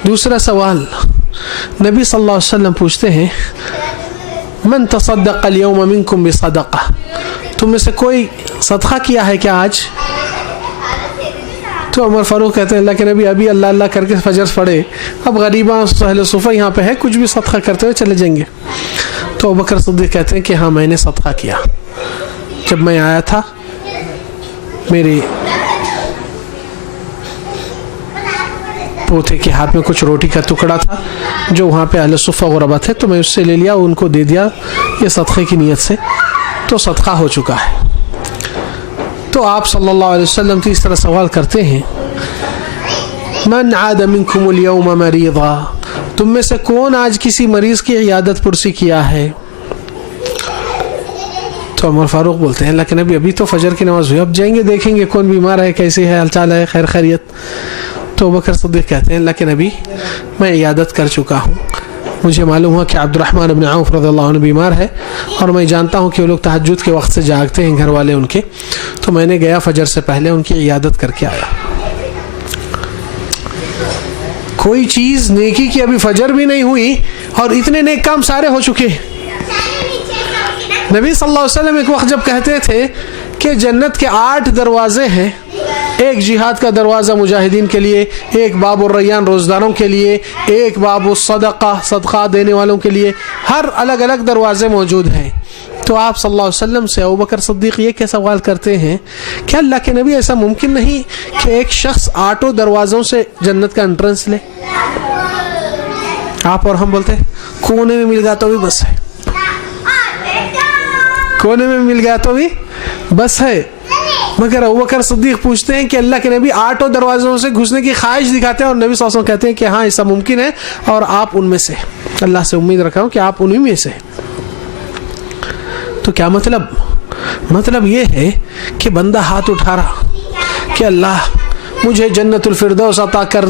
دوسرا سوال نبی صلی اللہ علیہ وسلم پوچھتے ہیں من تصدق اليوم منکم بصدقہ, تم میں سے کوئی صدقہ کیا ہے کیا آج؟ تو عمر فاروق کہتے ہیں اللہ کے نبی ابھی اللہ اللہ کر کے فجر پڑھے, اب غریباں اہل صفہ یہاں پہ ہے, کچھ بھی صدقہ کرتے ہوئے چلے جائیں گے. تو ابو بکر صدیق کہتے ہیں کہ ہاں میں نے صدقہ کیا. جب میں آیا تھا میرے پوتے کے ہاتھ میں کچھ روٹی کا ٹکڑا تھا جو وہاں پہ اہل صفہ غربا تھے, تو میں اس سے لے لیا, ان کو دے دیا یہ صدقے کی نیت سے, تو صدقہ ہو چکا ہے. تو آپ صلی اللہ علیہ وسلم تیسرا سوال کرتے ہیں من عاد منکم اليوم مریضا, تم میں سے کون آج کسی مریض کی عیادت پرسی کیا ہے؟ تو عمر فاروق بولتے ہیں اللہ کے نبی ابھی تو فجر کی نماز ہوئی, اب جائیں گے دیکھیں گے کون بیمار ہے, کیسے ہے, حال چال ہے, خیر خیریت. تو ابوبکر صدیق کہتے ہیں اللہ کے نبی میں عیادت کر چکا ہوں, مجھے معلوم ہوا کہ عبد الرحمن بن عوف رضی اللہ عنہ بیمار ہے اور میں جانتا ہوں کہ وہ لوگ تہجد کے وقت سے جاگتے ہیں گھر والے ان کے, تو میں نے گیا فجر سے پہلے ان کی عیادت کر کے آیا. کوئی چیز نیکی کی ابھی فجر بھی نہیں ہوئی اور اتنے نیک کام سارے ہو چکے. نبی صلی اللہ علیہ وسلم ایک وقت جب کہتے تھے کہ جنت کے 8 دروازے ہیں, ایک جہاد کا دروازہ مجاہدین کے لیے, ایک باب الریان روزداروں کے لیے, ایک باب الصدقہ صدقہ دینے والوں کے لیے, ہر الگ الگ دروازے موجود ہیں. تو آپ صلی اللہ علیہ وسلم سے ابوبکر صدیق یہ کیا سوال کرتے ہیں کہ اللہ کے نبی ایسا ممکن نہیں کہ ایک شخص 8 دروازوں سے جنت کا انٹرنس لے. آپ اور ہم بولتے ہیں کونے میں مل گیا تو بھی بس ہے, کونے میں مل گیا تو بھی بس ہے. مگر ابوبکر صدیق پوچھتے ہیں کہ اللہ کے نبی 8 دروازوں سے گھسنے کی خواہش دکھاتے ہیں اور نبی صلی اللہ علیہ وسلم کہتے ہیں کہ ہاں ایسا ممکن ہے اور آپ ان میں سے, اللہ سے امید رکھا ہوں کہ آپ انہی میں سے. تو کیا مطلب یہ ہے کہ بندہ ہاتھ اٹھا رہا کہ اللہ مجھے جنت الفردوس عطا کر,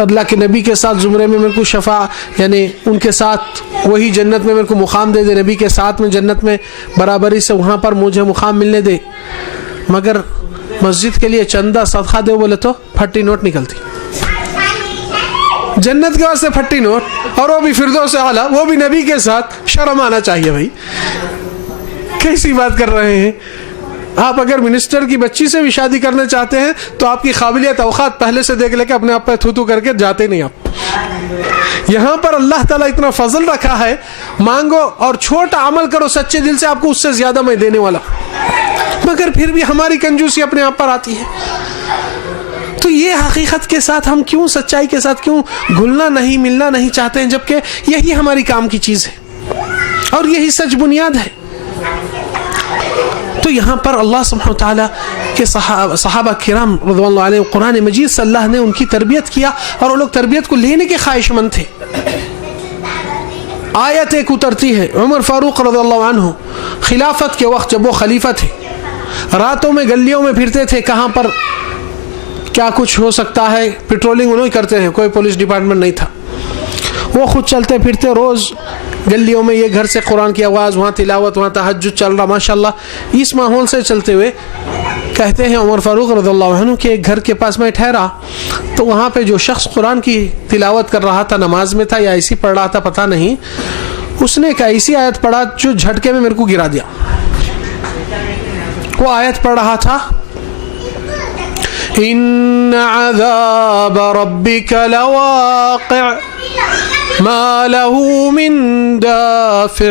اللہ کے نبی کے ساتھ زمرے میں میرے کو شفاع یعنی ان کے ساتھ وہی جنت میں میرے کو مقام دے دے, نبی کے ساتھ میں جنت میں برابری سے وہاں پر مجھے مقام ملنے دے. مگر مسجد کے لیے چندہ صدقہ دے بولے تو پھٹی نوٹ نکلتی, جنت کے واسطے پھٹی نوٹ اور وہ بھی فردوس اعلیٰ, وہ بھی نبی کے ساتھ. شرم آنا چاہیے بھائی, کیسی بات کر رہے ہیں آپ. اگر منسٹر کی بچی سے بھی شادی کرنا چاہتے ہیں تو آپ کی قابلیت اوقات پہلے سے دیکھ لے کے اپنے آپ پہ تھو کر کے جاتے نہیں آپ. یہاں پر اللہ تعالیٰ اتنا فضل رکھا ہے, مانگو اور چھوٹا عمل کرو سچے دل سے, آپ کو اس سے زیادہ میں دینے والا. مگر پھر بھی ہماری کنجوسی اپنے آپ پر آتی ہے. تو یہ حقیقت کے ساتھ ہم کیوں, سچائی کے ساتھ کیوں گھلنا نہیں ملنا نہیں چاہتے ہیں, جبکہ یہی ہماری کام کی چیز ہے اور یہی سچ بنیاد ہے. تو یہاں پر اللہ سبحانہ وتعالیٰ کے صحابہ کرام رضوان اللہ علیہ قرآن مجید سے اللہ نے ان کی تربیت کیا اور وہ لوگ تربیت کو لینے کے خواہش مند تھے. آیت ایک اترتی ہے, عمر فاروق رضی اللہ عنہ خلافت کے وقت جب وہ خلیفہ تھے, راتوں میں گلیوں میں پھرتے تھے, کہاں پر کیا کچھ ہو سکتا ہے پیٹرولنگ انہوں ہی کرتے ہیں, کوئی پولیس ڈپارٹمنٹ نہیں تھا. وہ خود چلتے پھرتے روز گلیوں میں, یہ گھر سے قرآن کی آواز, وہاں تلاوت, وہاں تہجد چل رہا, ماشاءاللہ. اس ماحول سے چلتے ہوئے کہتے ہیں عمر فاروق رضی اللہ عنہ کہ ایک گھر کے پاس میں ٹھہرا تو وہاں پہ جو شخص قرآن کی تلاوت کر رہا تھا, نماز میں تھا یا ایسی پڑھ رہا تھا پتہ نہیں, اس نے ایک ایسی آیت پڑھا جو جھٹکے میں میرے کو گرا دیا. وہ آیت پڑھ رہا تھا ان عذاب ربک لواقع ما له من دافع,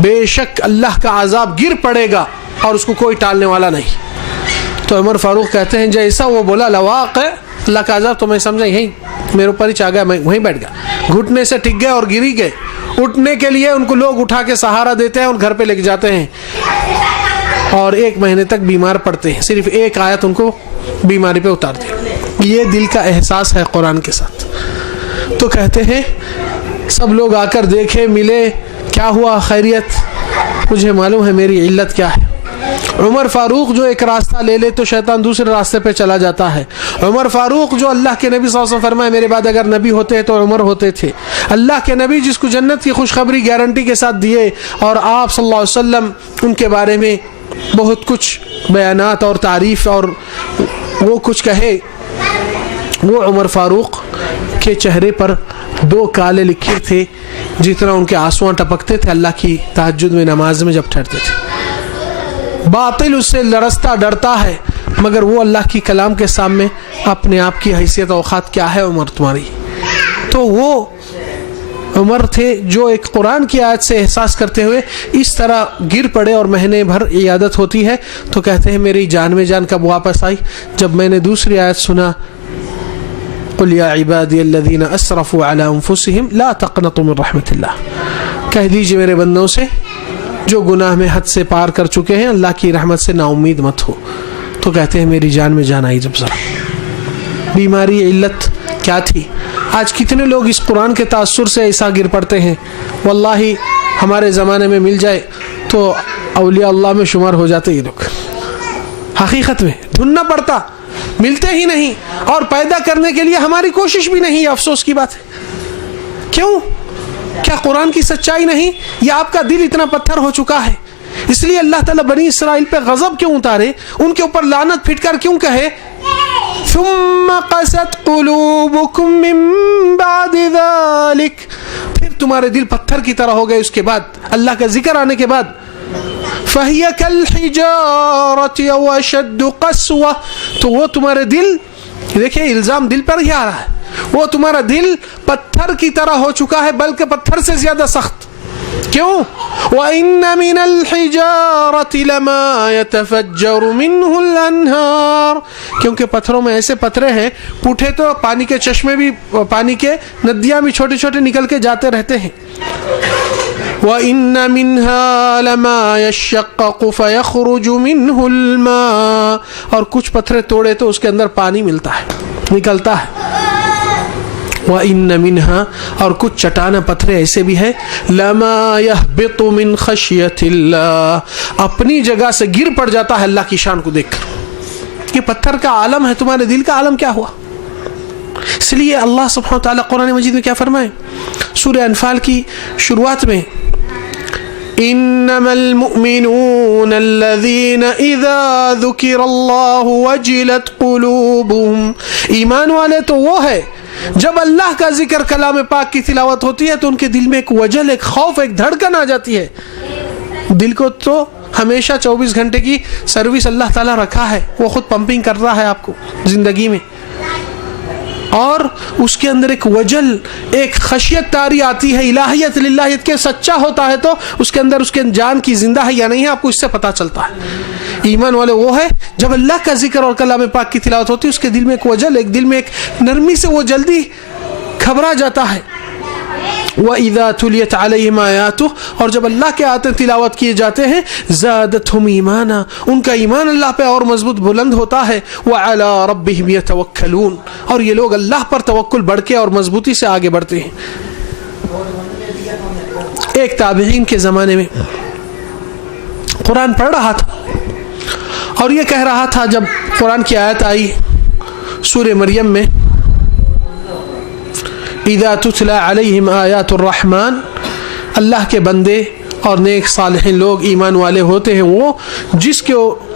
بے شک اللہ کا عذاب گر پڑے گا اور اس کو کوئی ٹالنے والا نہیں. تو عمر فاروق کہتے ہیں جیسا وہ بولا لواقع اللہ کا عذاب, تو میں سمجھا یہی میرے اوپر ہی چاہ گیا, میں وہیں بیٹھ گیا, گھٹنے سے ٹک گئے اور گری گئے. اٹھنے کے لیے ان کو لوگ اٹھا کے سہارا دیتے ہیں اور گھر پہ لے کے جاتے ہیں اور 1 مہینے تک بیمار پڑتے ہیں. صرف ایک آیت ان کو بیماری پہ اتارتے ہیں. یہ دل کا احساس ہے قرآن کے ساتھ. تو کہتے ہیں سب لوگ آ کر دیکھے, ملے, کیا ہوا خیریت, مجھے معلوم ہے میری علت کیا ہے. عمر فاروق جو ایک راستہ لے لے تو شیطان دوسرے راستے پہ چلا جاتا ہے. عمر فاروق جو اللہ کے نبی صلی اللہ علیہ وسلم فرمائے میرے بعد اگر نبی ہوتے تو عمر ہوتے تھے, اللہ کے نبی جس کو جنت کی خوشخبری گارنٹی کے ساتھ دیے اور آپ صلی اللہ علیہ وسلم ان کے بارے میں بہت کچھ بیانات اور تعریف اور وہ کچھ کہے, وہ عمر فاروق کے چہرے پر 2 کالے لکیر تھے جتنا ان کے آنسواں ٹپکتے تھے اللہ کی تہجد میں نماز میں جب ٹھہرتے تھے. باطل اس سے لرزتا ڈرتا ہے مگر وہ اللہ کی کلام کے سامنے اپنے آپ کی حیثیت اوقات کیا ہے عمر تمہاری. تو وہ عمر تھے جو ایک قرآن کی آیت سے احساس کرتے ہوئے اس طرح گر پڑے اور مہینے بھر عیادت ہوتی ہے. تو کہتے ہیں میری جان میں جان کب واپس آئی جب میں نے دوسری آیت سنا, قل یا عبادی الذین اسرفوا علی انفسہم لا تقنطوا من رحمت اللہ, کہہ دیجئے میرے بندوں سے جو گناہ میں حد سے پار کر چکے ہیں اللہ کی رحمت سے نا امید مت ہو. تو کہتے ہیں میری جان میں جان آئی جب ذرا. بیماری علت کیا تھی؟ آج کتنے لوگ اس قرآن کے تاثر سے ایسا گر پڑتے ہیں, واللہ ہمارے زمانے میں مل جائے تو اولیاء اللہ میں شمار ہو جاتے یہ لوگ. حقیقت میں ڈھونڈنا پڑتا, ملتے ہی نہیں, اور پیدا کرنے کے لیے ہماری کوشش بھی نہیں. افسوس کی بات ہے. کیوں؟ کیا قرآن کی سچائی نہیں, یا آپ کا دل اتنا پتھر ہو چکا ہے؟ اس لیے اللہ تعالیٰ بنی اسرائیل پہ غضب کیوں اتارے, ان کے اوپر لعنت پھٹ کر کیوں کہے ثم قست قلوبکم من بعد ذلك, پھر تمہارے دل پتھر کی طرح ہو گئے اس کے بعد, اللہ کا ذکر آنے کے بعد. فَهِيَ كَالْحِجَارَةِ أَوْ أَشَدُّ قَسْوَةً, تو وہ تمہارے دل, دیکھیں الزام دل پر ہی آ رہا ہے, وہ تمہارا دل پتھر کی طرح ہو چکا ہے, بلکہ پتھر سے زیادہ سخت. کیوں؟ وَإِنَّ مِنَ الْحِجَارَةِ لَمَا يَتَفَجَّرُ مِنْهُ الْأَنْهَارُ, کیونکہ پتھروں میں ایسے پتھرے ہیں, پوٹھے تو پانی کے چشمے بھی, پانی کے ندیاں بھی چھوٹے چھوٹے نکل کے جاتے رہتے ہیں. وَإِنَّ مِنْهَا لَمَا يَشَّقَّقُ فَيَخْرُجُ مِنْهُ الْمَاءُ, اور کچھ پتھرے توڑے تو اس کے اندر پانی ملتا ہے, نکلتا ہے. وَإِنَّ مِنْهَا, اور کچھ چٹانہ پتھرے ایسے بھی ہیں, لَمَا يَهْبِطُ مِنْ خَشْيَةِ اللَّهِ, اپنی جگہ سے گر پڑ جاتا ہے اللہ کی شان کو دیکھ کر. یہ پتھر کا عالم ہے, تمہارے دل کا عالم کیا ہوا؟ اس لیے اللہ سبحانہ وتعالی قرآن مجید میں کیا فرمائے سورہ انفال کی شروعات میں, انما المؤمنون الذين اذا ذكر الله وجلت قلوبهم, ایمان والے تو وہ ہے جب اللہ کا ذکر کلام پاک کی تلاوت ہوتی ہے تو ان کے دل میں ایک وجل, ایک خوف, ایک دھڑکن آ جاتی ہے. دل کو تو ہمیشہ 24 گھنٹے کی سروس اللہ تعالیٰ رکھا ہے, وہ خود پمپنگ کر رہا ہے آپ کو زندگی میں, اور اس کے اندر ایک وجل, ایک خشیت طاری آتی ہے, الہیت للہیت کے سچا ہوتا ہے تو اس کے اندر اس کے جان کی زندہ ہے یا نہیں ہے آپ کو اس سے پتہ چلتا ہے. ایمان والے وہ ہے جب اللہ کا ذکر اور کلام پاک کی تلاوت ہوتی ہے اس کے دل میں ایک وجل, ایک دل میں ایک نرمی سے وہ جلدی گھبرا جاتا ہے. وَإِذَا تُلِيَتْ عَلَيْهِمْ آيَاتُهُ, اور جب اللہ کے آیتیں تلاوت کیے جاتے ہیں, زَادَتْهُمْ ایمانا, ان کا ایمان اللہ پہ اور مضبوط بلند ہوتا ہے. وَعَلَىٰ رَبِّهِمْ يَتَوَكَّلُونَ, اور یہ لوگ اللہ پر توکل بڑھ کے اور مضبوطی سے آگے بڑھتے ہیں. ایک تابعین کے زمانے میں قرآن پڑھ رہا تھا اور یہ کہہ رہا تھا, جب قرآن کی آیت آئی سورہ مریم میں, اذا تتلى علیہم آیات الرحمن, اللہ کے بندے اور نیک صالحین لوگ ایمان والے ہوتے ہیں وہ جس کے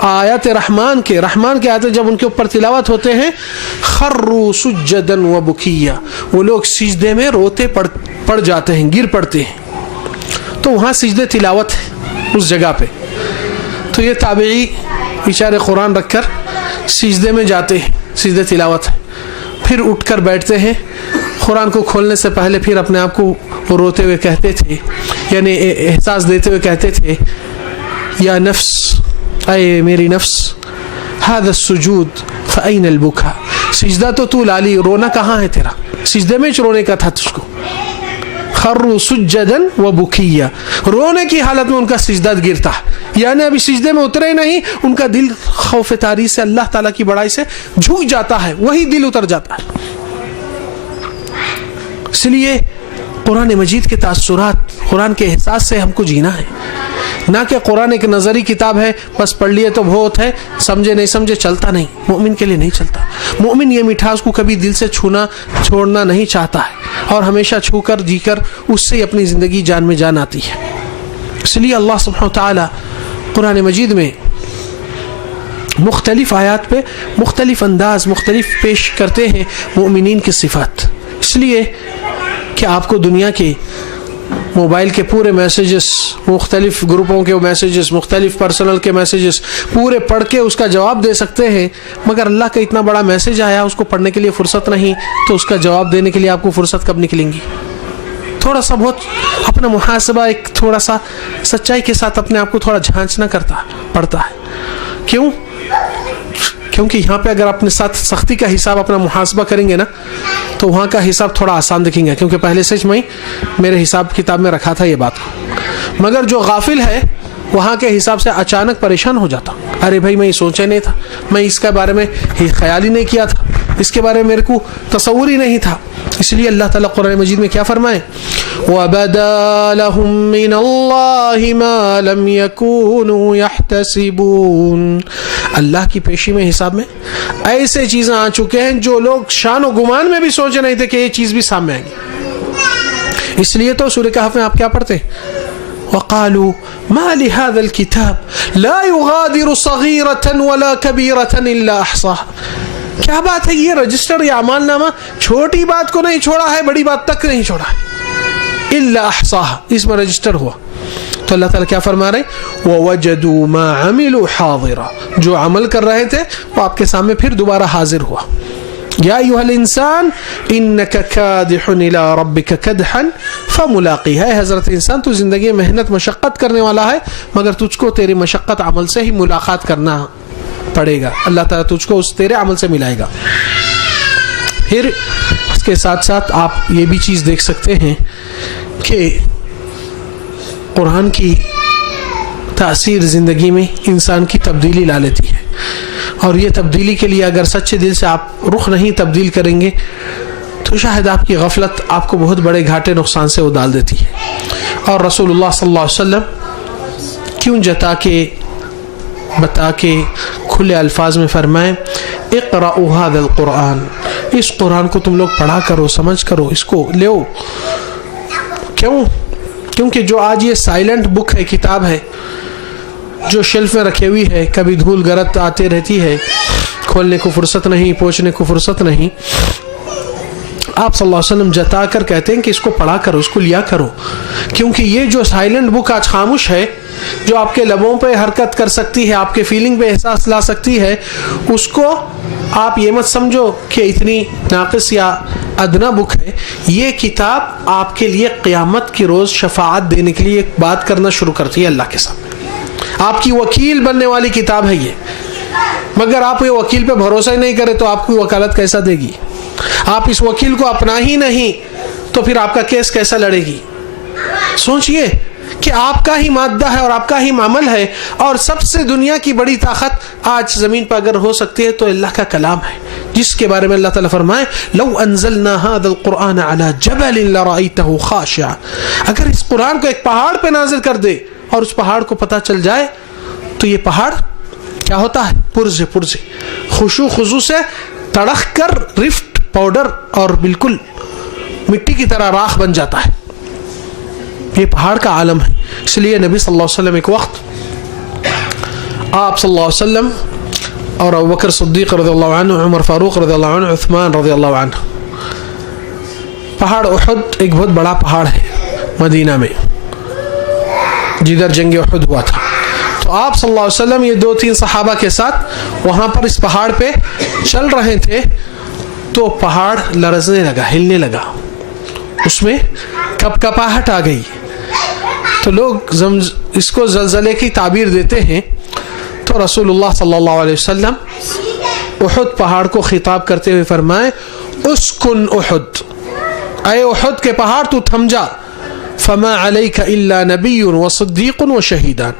آیات رحمان کے آیتیں جب ان کے اوپر تلاوت ہوتے ہیں, خروا سجدا وبکیا, وہ لوگ سجدے میں روتے پڑ جاتے ہیں, گر پڑتے ہیں. تو وہاں سجدے تلاوت ہے اس جگہ پہ, تو یہ تابعی بیچارے قرآن رکھ کر سجدے میں جاتے ہیں, سجدے تلاوت ہے, پھر اٹھ کر بیٹھتے ہیں. قرآن کو کھولنے سے پہلے پھر اپنے آپ کو روتے ہوئے کہتے تھے, یعنی احساس دیتے ہوئے کہتے تھے, یا نفس, اے میری نفس, هذا السجود فأين البكاء, سجدہ تو لالی, رونا کہاں ہے تیرا, سجدے میں رونے کا تھا تجھ کو. خروا سجدا وبکیا, رونے کی حالت میں ان کا سجدہ گرتا, یعنی ابھی سجدے میں اترے نہیں, ان کا دل خوف طاری سے اللہ تعالیٰ کی بڑائی سے جھک جاتا ہے, وہی دل اتر جاتا ہے. اس لیے قرآن مجید کے تاثرات, قرآن کے احساس سے ہم کو جینا ہے, نہ کہ قرآن ایک نظری کتاب ہے, بس پڑھ لیے تو بہت ہے, سمجھے نہیں سمجھے چلتا نہیں. مومن کے لیے نہیں چلتا. مومن یہ مٹھاس کو کبھی دل سے چھوڑنا نہیں چاہتا ہے, اور ہمیشہ چھو کر جی کر اس سے اپنی زندگی جان میں جان آتی ہے. اس لیے اللہ سبحانہ تعالی قرآن مجید میں مختلف آیات پہ مختلف انداز مختلف پیش کرتے ہیں مومنین کی صفات. اس لیے کہ آپ کو دنیا کے موبائل کے پورے میسیجز, مختلف گروپوں کے میسیجز, مختلف پرسنل کے میسیجز پورے پڑھ کے اس کا جواب دے سکتے ہیں, مگر اللہ کا اتنا بڑا میسیج آیا, اس کو پڑھنے کے لیے فرصت نہیں, تو اس کا جواب دینے کے لیے آپ کو فرصت کب نکلیں گی؟ تھوڑا سا بہت اپنا محاسبہ, ایک تھوڑا سا سچائی کے ساتھ اپنے آپ کو تھوڑا جھانچنا پڑتا ہے. کیوں؟ کیونکہ یہاں پہ اگر اپنے ساتھ سختی کا حساب اپنا محاسبہ کریں گے نا, تو وہاں کا حساب تھوڑا آسان دکھیں گے, کیونکہ پہلے سے میں میرے حساب کتاب میں رکھا تھا یہ بات کو. مگر جو غافل ہے وہاں کے حساب سے اچانک پریشان ہو جاتا, ارے بھائی میں یہ سوچا نہیں تھا, میں اس کے بارے میں خیال ہی نہیں کیا تھا, اس کے بارے میں میرے کو تصور ہی نہیں تھا. اس لیے اللہ تعالیٰ قرآن مجید میں کیا فرمائے, وَبَدَا لَهُم مِّنَ اللَّهِ مَا لَمْ يَكُونُوا يَحْتَسِبُونَ. اللہ کی پیشی میں حساب میں ایسے چیزیں آ چکے ہیں جو لوگ شان و گمان میں بھی سوچ نہیں تھے کہ یہ چیز بھی سامنے آئے گی. اس لیے تو سورہ کہف میں آپ کیا پڑھتے ہیں؟ وقالوا ما لهذا الكتاب لا يغادر صغيرة ولا كبيرة إلا أحصاها. کیا بات ہے، یہ رجسٹر یا اعمال نامہ چھوٹی بات کو نہیں چھوڑا ہے، بڑی بات تک نہیں چھوڑا ہے. الا احصاها، اس میں رجسٹر ہوا. تو اللہ تعالیٰ کیا فرما رہے؟ ووجدوا ما عملوا حاضرا، جو عمل کر رہے تھے وہ آپ کے سامنے پھر دوبارہ حاضر ہوا. یا ایھا الانسان انک کادح الی ربک کدحا فملاقیہ. ہے حضرت انسان، تو زندگی میں محنت مشقت کرنے والا ہے، مگر تجھ کو تیری مشقت عمل سے ہی ملاقات کرنا پڑے گا. اللہ تعالیٰ تجھ کو اس تیرے عمل سے ملائے گا. پھر اس کے ساتھ ساتھ آپ یہ بھی چیز دیکھ سکتے ہیں کہ قرآن کی تاثیر زندگی میں انسان کی تبدیلی لا لیتی ہے، اور یہ تبدیلی کے لیے اگر سچے دل سے آپ رخ نہیں تبدیل کریں گے تو شاید آپ کی غفلت آپ کو بہت بڑے گھاٹے نقصان سے وہ ڈال دیتی ہے. اور رسول اللہ صلی اللہ علیہ وسلم کیوں جتا کے بتا کے کھلے الفاظ میں فرمائیں اقرأوا هذا القرآن، اس قرآن کو تم لوگ پڑھا کرو، سمجھ کرو، اس کو لیو. کیوں؟ کیونکہ جو آج یہ سائلنٹ بک ہے، کتاب ہے جو شیلف میں رکھی ہوئی ہے، کبھی دھول گرد آتے رہتی ہے، کھولنے کو فرصت نہیں، پوچھنے کو فرصت نہیں، آپ صلی اللہ علیہ وسلم جتا کر کہتے ہیں کہ اس کو پڑھا کرو، اس کو لیا کرو. کیونکہ یہ جو سائلنٹ بک آج خاموش ہے، جو آپ کے لبوں پہ حرکت کر سکتی ہے، آپ کے فیلنگ پہ احساس لا سکتی ہے، اس کو آپ یہ مت سمجھو کہ اتنی ناقص یا ادنا بک ہے. یہ کتاب آپ کے لیے قیامت کی روز شفاعت دینے کے لیے ایک بات کرنا شروع کرتی ہے اللہ کے سامنے. آپ کی وکیل بننے والی کتاب ہے یہ. مگر آپ یہ وکیل پہ بھروسہ ہی نہیں کرے تو آپ کی وکالت کیسا دے گی؟ آپ اس وکیل کو اپنا ہی نہیں تو پھر آپ کا کیس کیسا لڑے گی؟ سوچئے کہ آپ کا ہی مادہ ہے اور آپ کا ہی معمل ہے، اور سب سے دنیا کی بڑی طاقت آج زمین پر اگر ہو سکتی ہے تو اللہ کا کلام ہے، جس کے بارے میں اللہ تعالیٰ فرمائے لو انزلنا هذا القرآن على جبل لرأيته خاشعا. اگر اس قرآن کو ایک پہاڑ پہ نازل کر دے اور اس پہاڑ کو پتہ چل جائے تو یہ پہاڑ کیا ہوتا ہے؟ پرزے پرزے خشوع خضوع سے تڑخ کر رفٹ پاؤڈر اور بالکل مٹی کی طرح راکھ بن جاتا ہے. یہ پہاڑ کا عالم ہے. اس لیے نبی صلی اللہ علیہ وسلم ایک وقت آپ صلی اللہ علیہ وسلم اور ابوبکر صدیق رضی اللہ عنہ، عمر فاروق رضی اللہ عنہ، عثمان رضی اللہ عنہ، پہاڑ احد ایک بہت بڑا پہاڑ ہے مدینہ میں جدھر جنگ احد ہوا تھا. تو آپ صلی اللہ علیہ وسلم یہ 2-3 صحابہ کے ساتھ وہاں پر اس پہاڑ پہ چل رہے تھے تو پہاڑ لرزنے لگا، ہلنے لگا، اس میں کپ کپاہٹ آ گئی. تو لوگ اس کو زلزلے کی تعبیر دیتے ہیں. تو رسول اللہ صلی اللہ علیہ وسلم احد پہاڑ کو خطاب کرتے ہوئے فرمائے اسکن احد، اے احد کے پہاڑ تو تھم جا. فما علیک الا نبی وصدیق وشہیدان،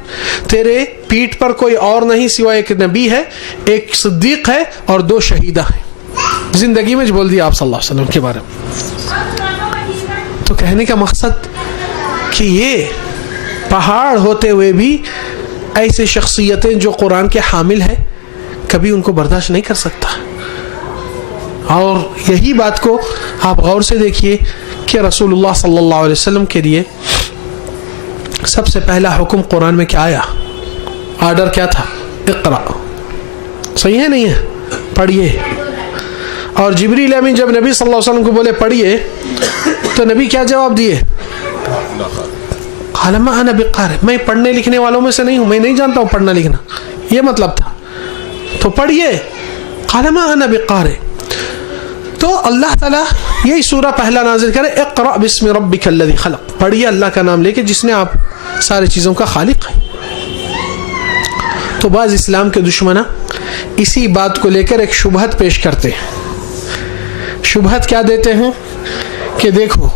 تیرے پیٹھ پر کوئی اور نہیں سوائے ایک نبی ہے، ایک صدیق ہے اور 2 شہیدہ ہیں. زندگی میں بول دیا آپ صلی اللہ علیہ وسلم کے بارے میں. تو کہنے کا مقصد کہ یہ پہاڑ ہوتے ہوئے بھی ایسے شخصیتیں جو قرآن کے حامل ہیں کبھی ان کو برداشت نہیں کر سکتا. اور یہی بات کو آپ غور سے دیکھیے کہ رسول اللہ صلی اللہ علیہ وسلم کے لیے سب سے پہلا حکم قرآن میں کیا آیا؟ آرڈر کیا تھا؟ اقرا. صحیح ہے نہیں ہے؟ پڑھیے. اور جبریل امین جب نبی صلی اللہ علیہ وسلم کو بولے پڑھیے تو نبی کیا جواب دیے؟ قال ما انا بقارئ، میں پڑھنے لکھنے والوں میں سے نہیں ہوں، میں نہیں جانتا ہوں پڑھنا لکھنا، یہ مطلب تھا. تو پڑھیے. قال ما انا بقارئ. تو اللہ تعالیٰ یہی سورہ پہلا نازل کرے اقرأ بسم ربک الذی خلق، پڑھیے اللہ کا نام لے کے جس نے آپ ساری چیزوں کا خالق ہے. تو بعض اسلام کے دشمنہ اسی بات کو لے کر ایک شبہت پیش کرتے ہیں. شبہت کیا دیتے ہیں کہ دیکھو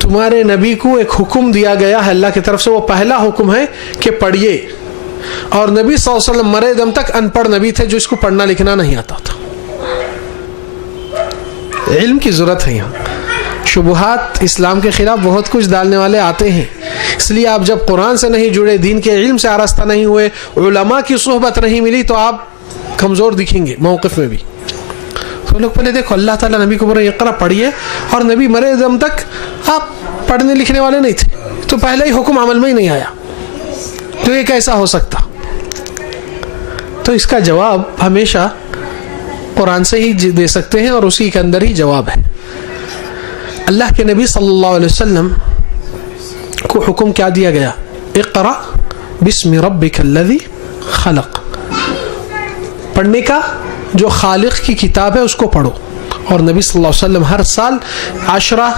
تمہارے نبی کو ایک حکم دیا گیا ہے اللہ کی طرف سے، وہ پہلا حکم ہے کہ پڑھیے، اور نبی صلی اللہ علیہ وسلم مرے دم تک ان پڑھ نبی تھے جو اس کو پڑھنا لکھنا نہیں آتا تھا. علم کی ضرورت ہے یہاں. شبہات اسلام کے خلاف بہت کچھ ڈالنے والے آتے ہیں. اس لیے آپ جب قرآن سے نہیں جڑے, دین کے علم سے آراستہ نہیں ہوئے, علماء کی صحبت نہیں ملی, تو آپ کمزور دکھیں گے موقف میں بھی. تو لوگ پہلے دیکھو, اللہ تعالیٰ نبی کو بولے اقرا پڑھیے, اور نبی مرے دم تک آپ پڑھنے لکھنے والے نہیں تھے, تو پہلے ہی حکم عمل میں ہی نہیں آیا, تو یہ کیسا ہو سکتا؟ تو اس کا جواب ہمیشہ قرآن سے ہی دے سکتے ہیں, اور اسی کے اندر ہی جواب ہے. اللہ کے نبی صلی اللہ علیہ وسلم کو حکم کیا دیا گیا؟ اقرا بسم ربک الذی خلق, پڑھنے کا, جو خالق کی کتاب ہے اس کو پڑھو. اور نبی صلی اللہ علیہ وسلم ہر سال عاشرہ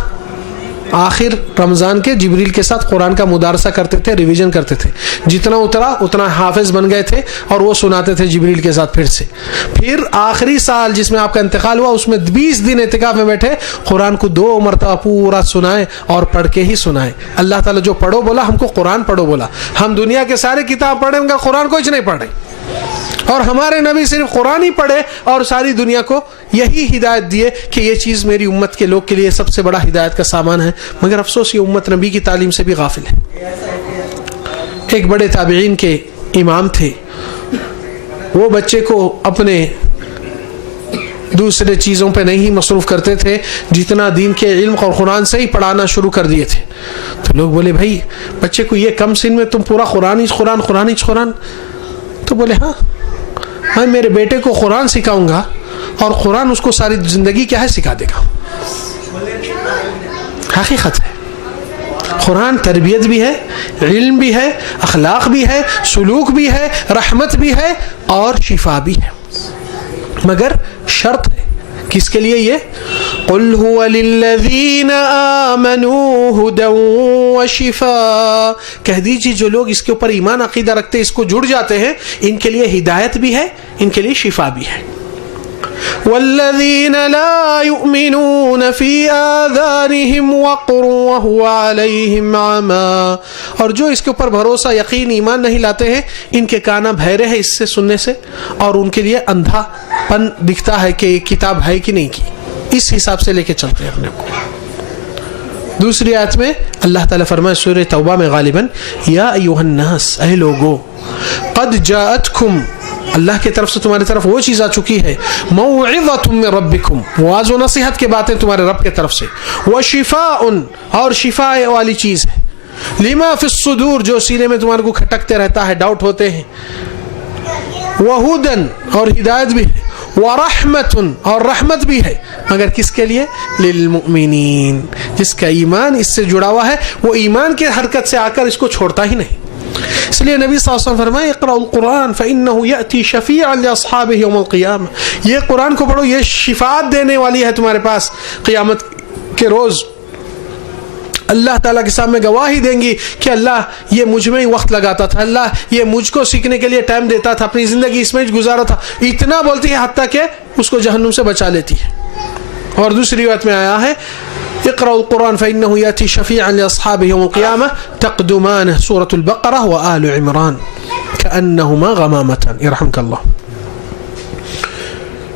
آخر رمضان کے جبریل کے ساتھ قرآن کا مدارسہ کرتے تھے, ریویژن کرتے تھے. جتنا اترا اتنا حافظ بن گئے تھے, اور وہ سناتے تھے جبریل کے ساتھ پھر سے. پھر آخری سال جس میں آپ کا انتقال ہوا, اس میں 20 دن اعتکاف میں بیٹھے, قرآن کو 2 مرتبہ پورا سنائے, اور پڑھ کے ہی سنائے. اللہ تعالیٰ جو پڑھو بولا, ہم کو قرآن پڑھو بولا. ہم دنیا کے سارے کتاب پڑھیں گے, قرآن کو کچھ نہیں پڑھ رہے, اور ہمارے نبی صرف قرآن ہی پڑھے اور ساری دنیا کو یہی ہدایت دیے کہ یہ چیز میری امت کے لوگ کے لیے سب سے بڑا ہدایت کا سامان ہے. مگر افسوس, یہ امت نبی کی تعلیم سے بھی غافل ہے. ایک بڑے تابعین کے امام تھے, وہ بچے کو اپنے دوسرے چیزوں پہ نہیں مصروف کرتے تھے, جتنا دین کے علم اور قرآن سے ہی پڑھانا شروع کر دیے تھے. تو لوگ بولے, بھائی بچے کو یہ کم سن میں تم پورا قرآن. تو بولے, ہاں میں میرے بیٹے کو قرآن سکھاؤں گا, اور قرآن اس کو ساری زندگی کیا ہے سکھا دے گا. حقیقت ہے, قرآن تربیت بھی ہے, علم بھی ہے, اخلاق بھی ہے, سلوک بھی ہے, رحمت بھی ہے, اور شفا بھی ہے. مگر شرط ہے کس کے لیے؟ یہ قل هو للذین آمنوا هدى وشفاء, کہہ دیجیے جو لوگ اس کے اوپر ایمان عقیدہ رکھتے, اس کو جڑ جاتے ہیں, ان کے لیے ہدایت بھی ہے, ان کے لیے شفا بھی ہے. والذین لا یؤمنون فی آذانہم وقر وهو علیہم عمی, اور جو اس کے اوپر بھروسہ یقین ایمان نہیں لاتے ہیں, ان کے کانا بہرے ہیں اس سے سننے سے, اور ان کے لیے اندھا پن دکھتا ہے کہ کتاب ہے کہ نہیں کی, اس حساب سے لے کے چلتے ہیں اپنے کو. دوسری آیت میں اللہ تعالیٰ فرمائے سورہ توبہ میں غالباً, یا ایھا الناس, اے لوگو, قد جاءتکم, اللہ کی طرف سے تمہاری طرف وہ چیز آ چکی ہے, موعظۃ من ربکم, واعظ و نصیحت کی باتیں تمہارے رب کی طرف سے, وشفاء, اور شفاء والی چیز ہے, لما فی الصدور, جو سینے میں تمہارے کو کھٹکتے رہتا ہے, ڈاؤٹ ہوتے ہیں, وہدن, اور ہدایت بھی ہے, ورحمت, اور رحمت بھی ہے. مگر کس کے لیے؟ للمؤمنین, جس کا ایمان اس سے جڑا ہوا ہے, وہ ایمان کے حرکت سے آ کر اس کو چھوڑتا ہی نہیں. اس لیے نبی صلی اللہ علیہ وسلم فرمائے, اقرأوا القرآن فإنه يأتي شفيعا لأصحابه يوم القيامة, یہ قرآن کو پڑھو, یہ شفاعت دینے والی ہے تمہارے پاس قیامت کے روز. اللہ تعالیٰ کے سامنے گواہی دیں گی کہ اللہ یہ مجھ میں ہی وقت لگاتا تھا, اللہ یہ مجھ کو سیکھنے کے لیے ٹائم دیتا تھا, اپنی زندگی اس میں گزارا تھا, اتنا بولتی ہے حتیٰ کہ اس کو جہنم سے بچا لیتی ہے. اور دوسری بات میں آیا ہے, اقرأوا القرآن فإنه يأتي شفيعا لأصحابه يوم القيامة تقدمان, سورة البقرة وآل عمران, كأنهما غمامة, يرحمك اللہ.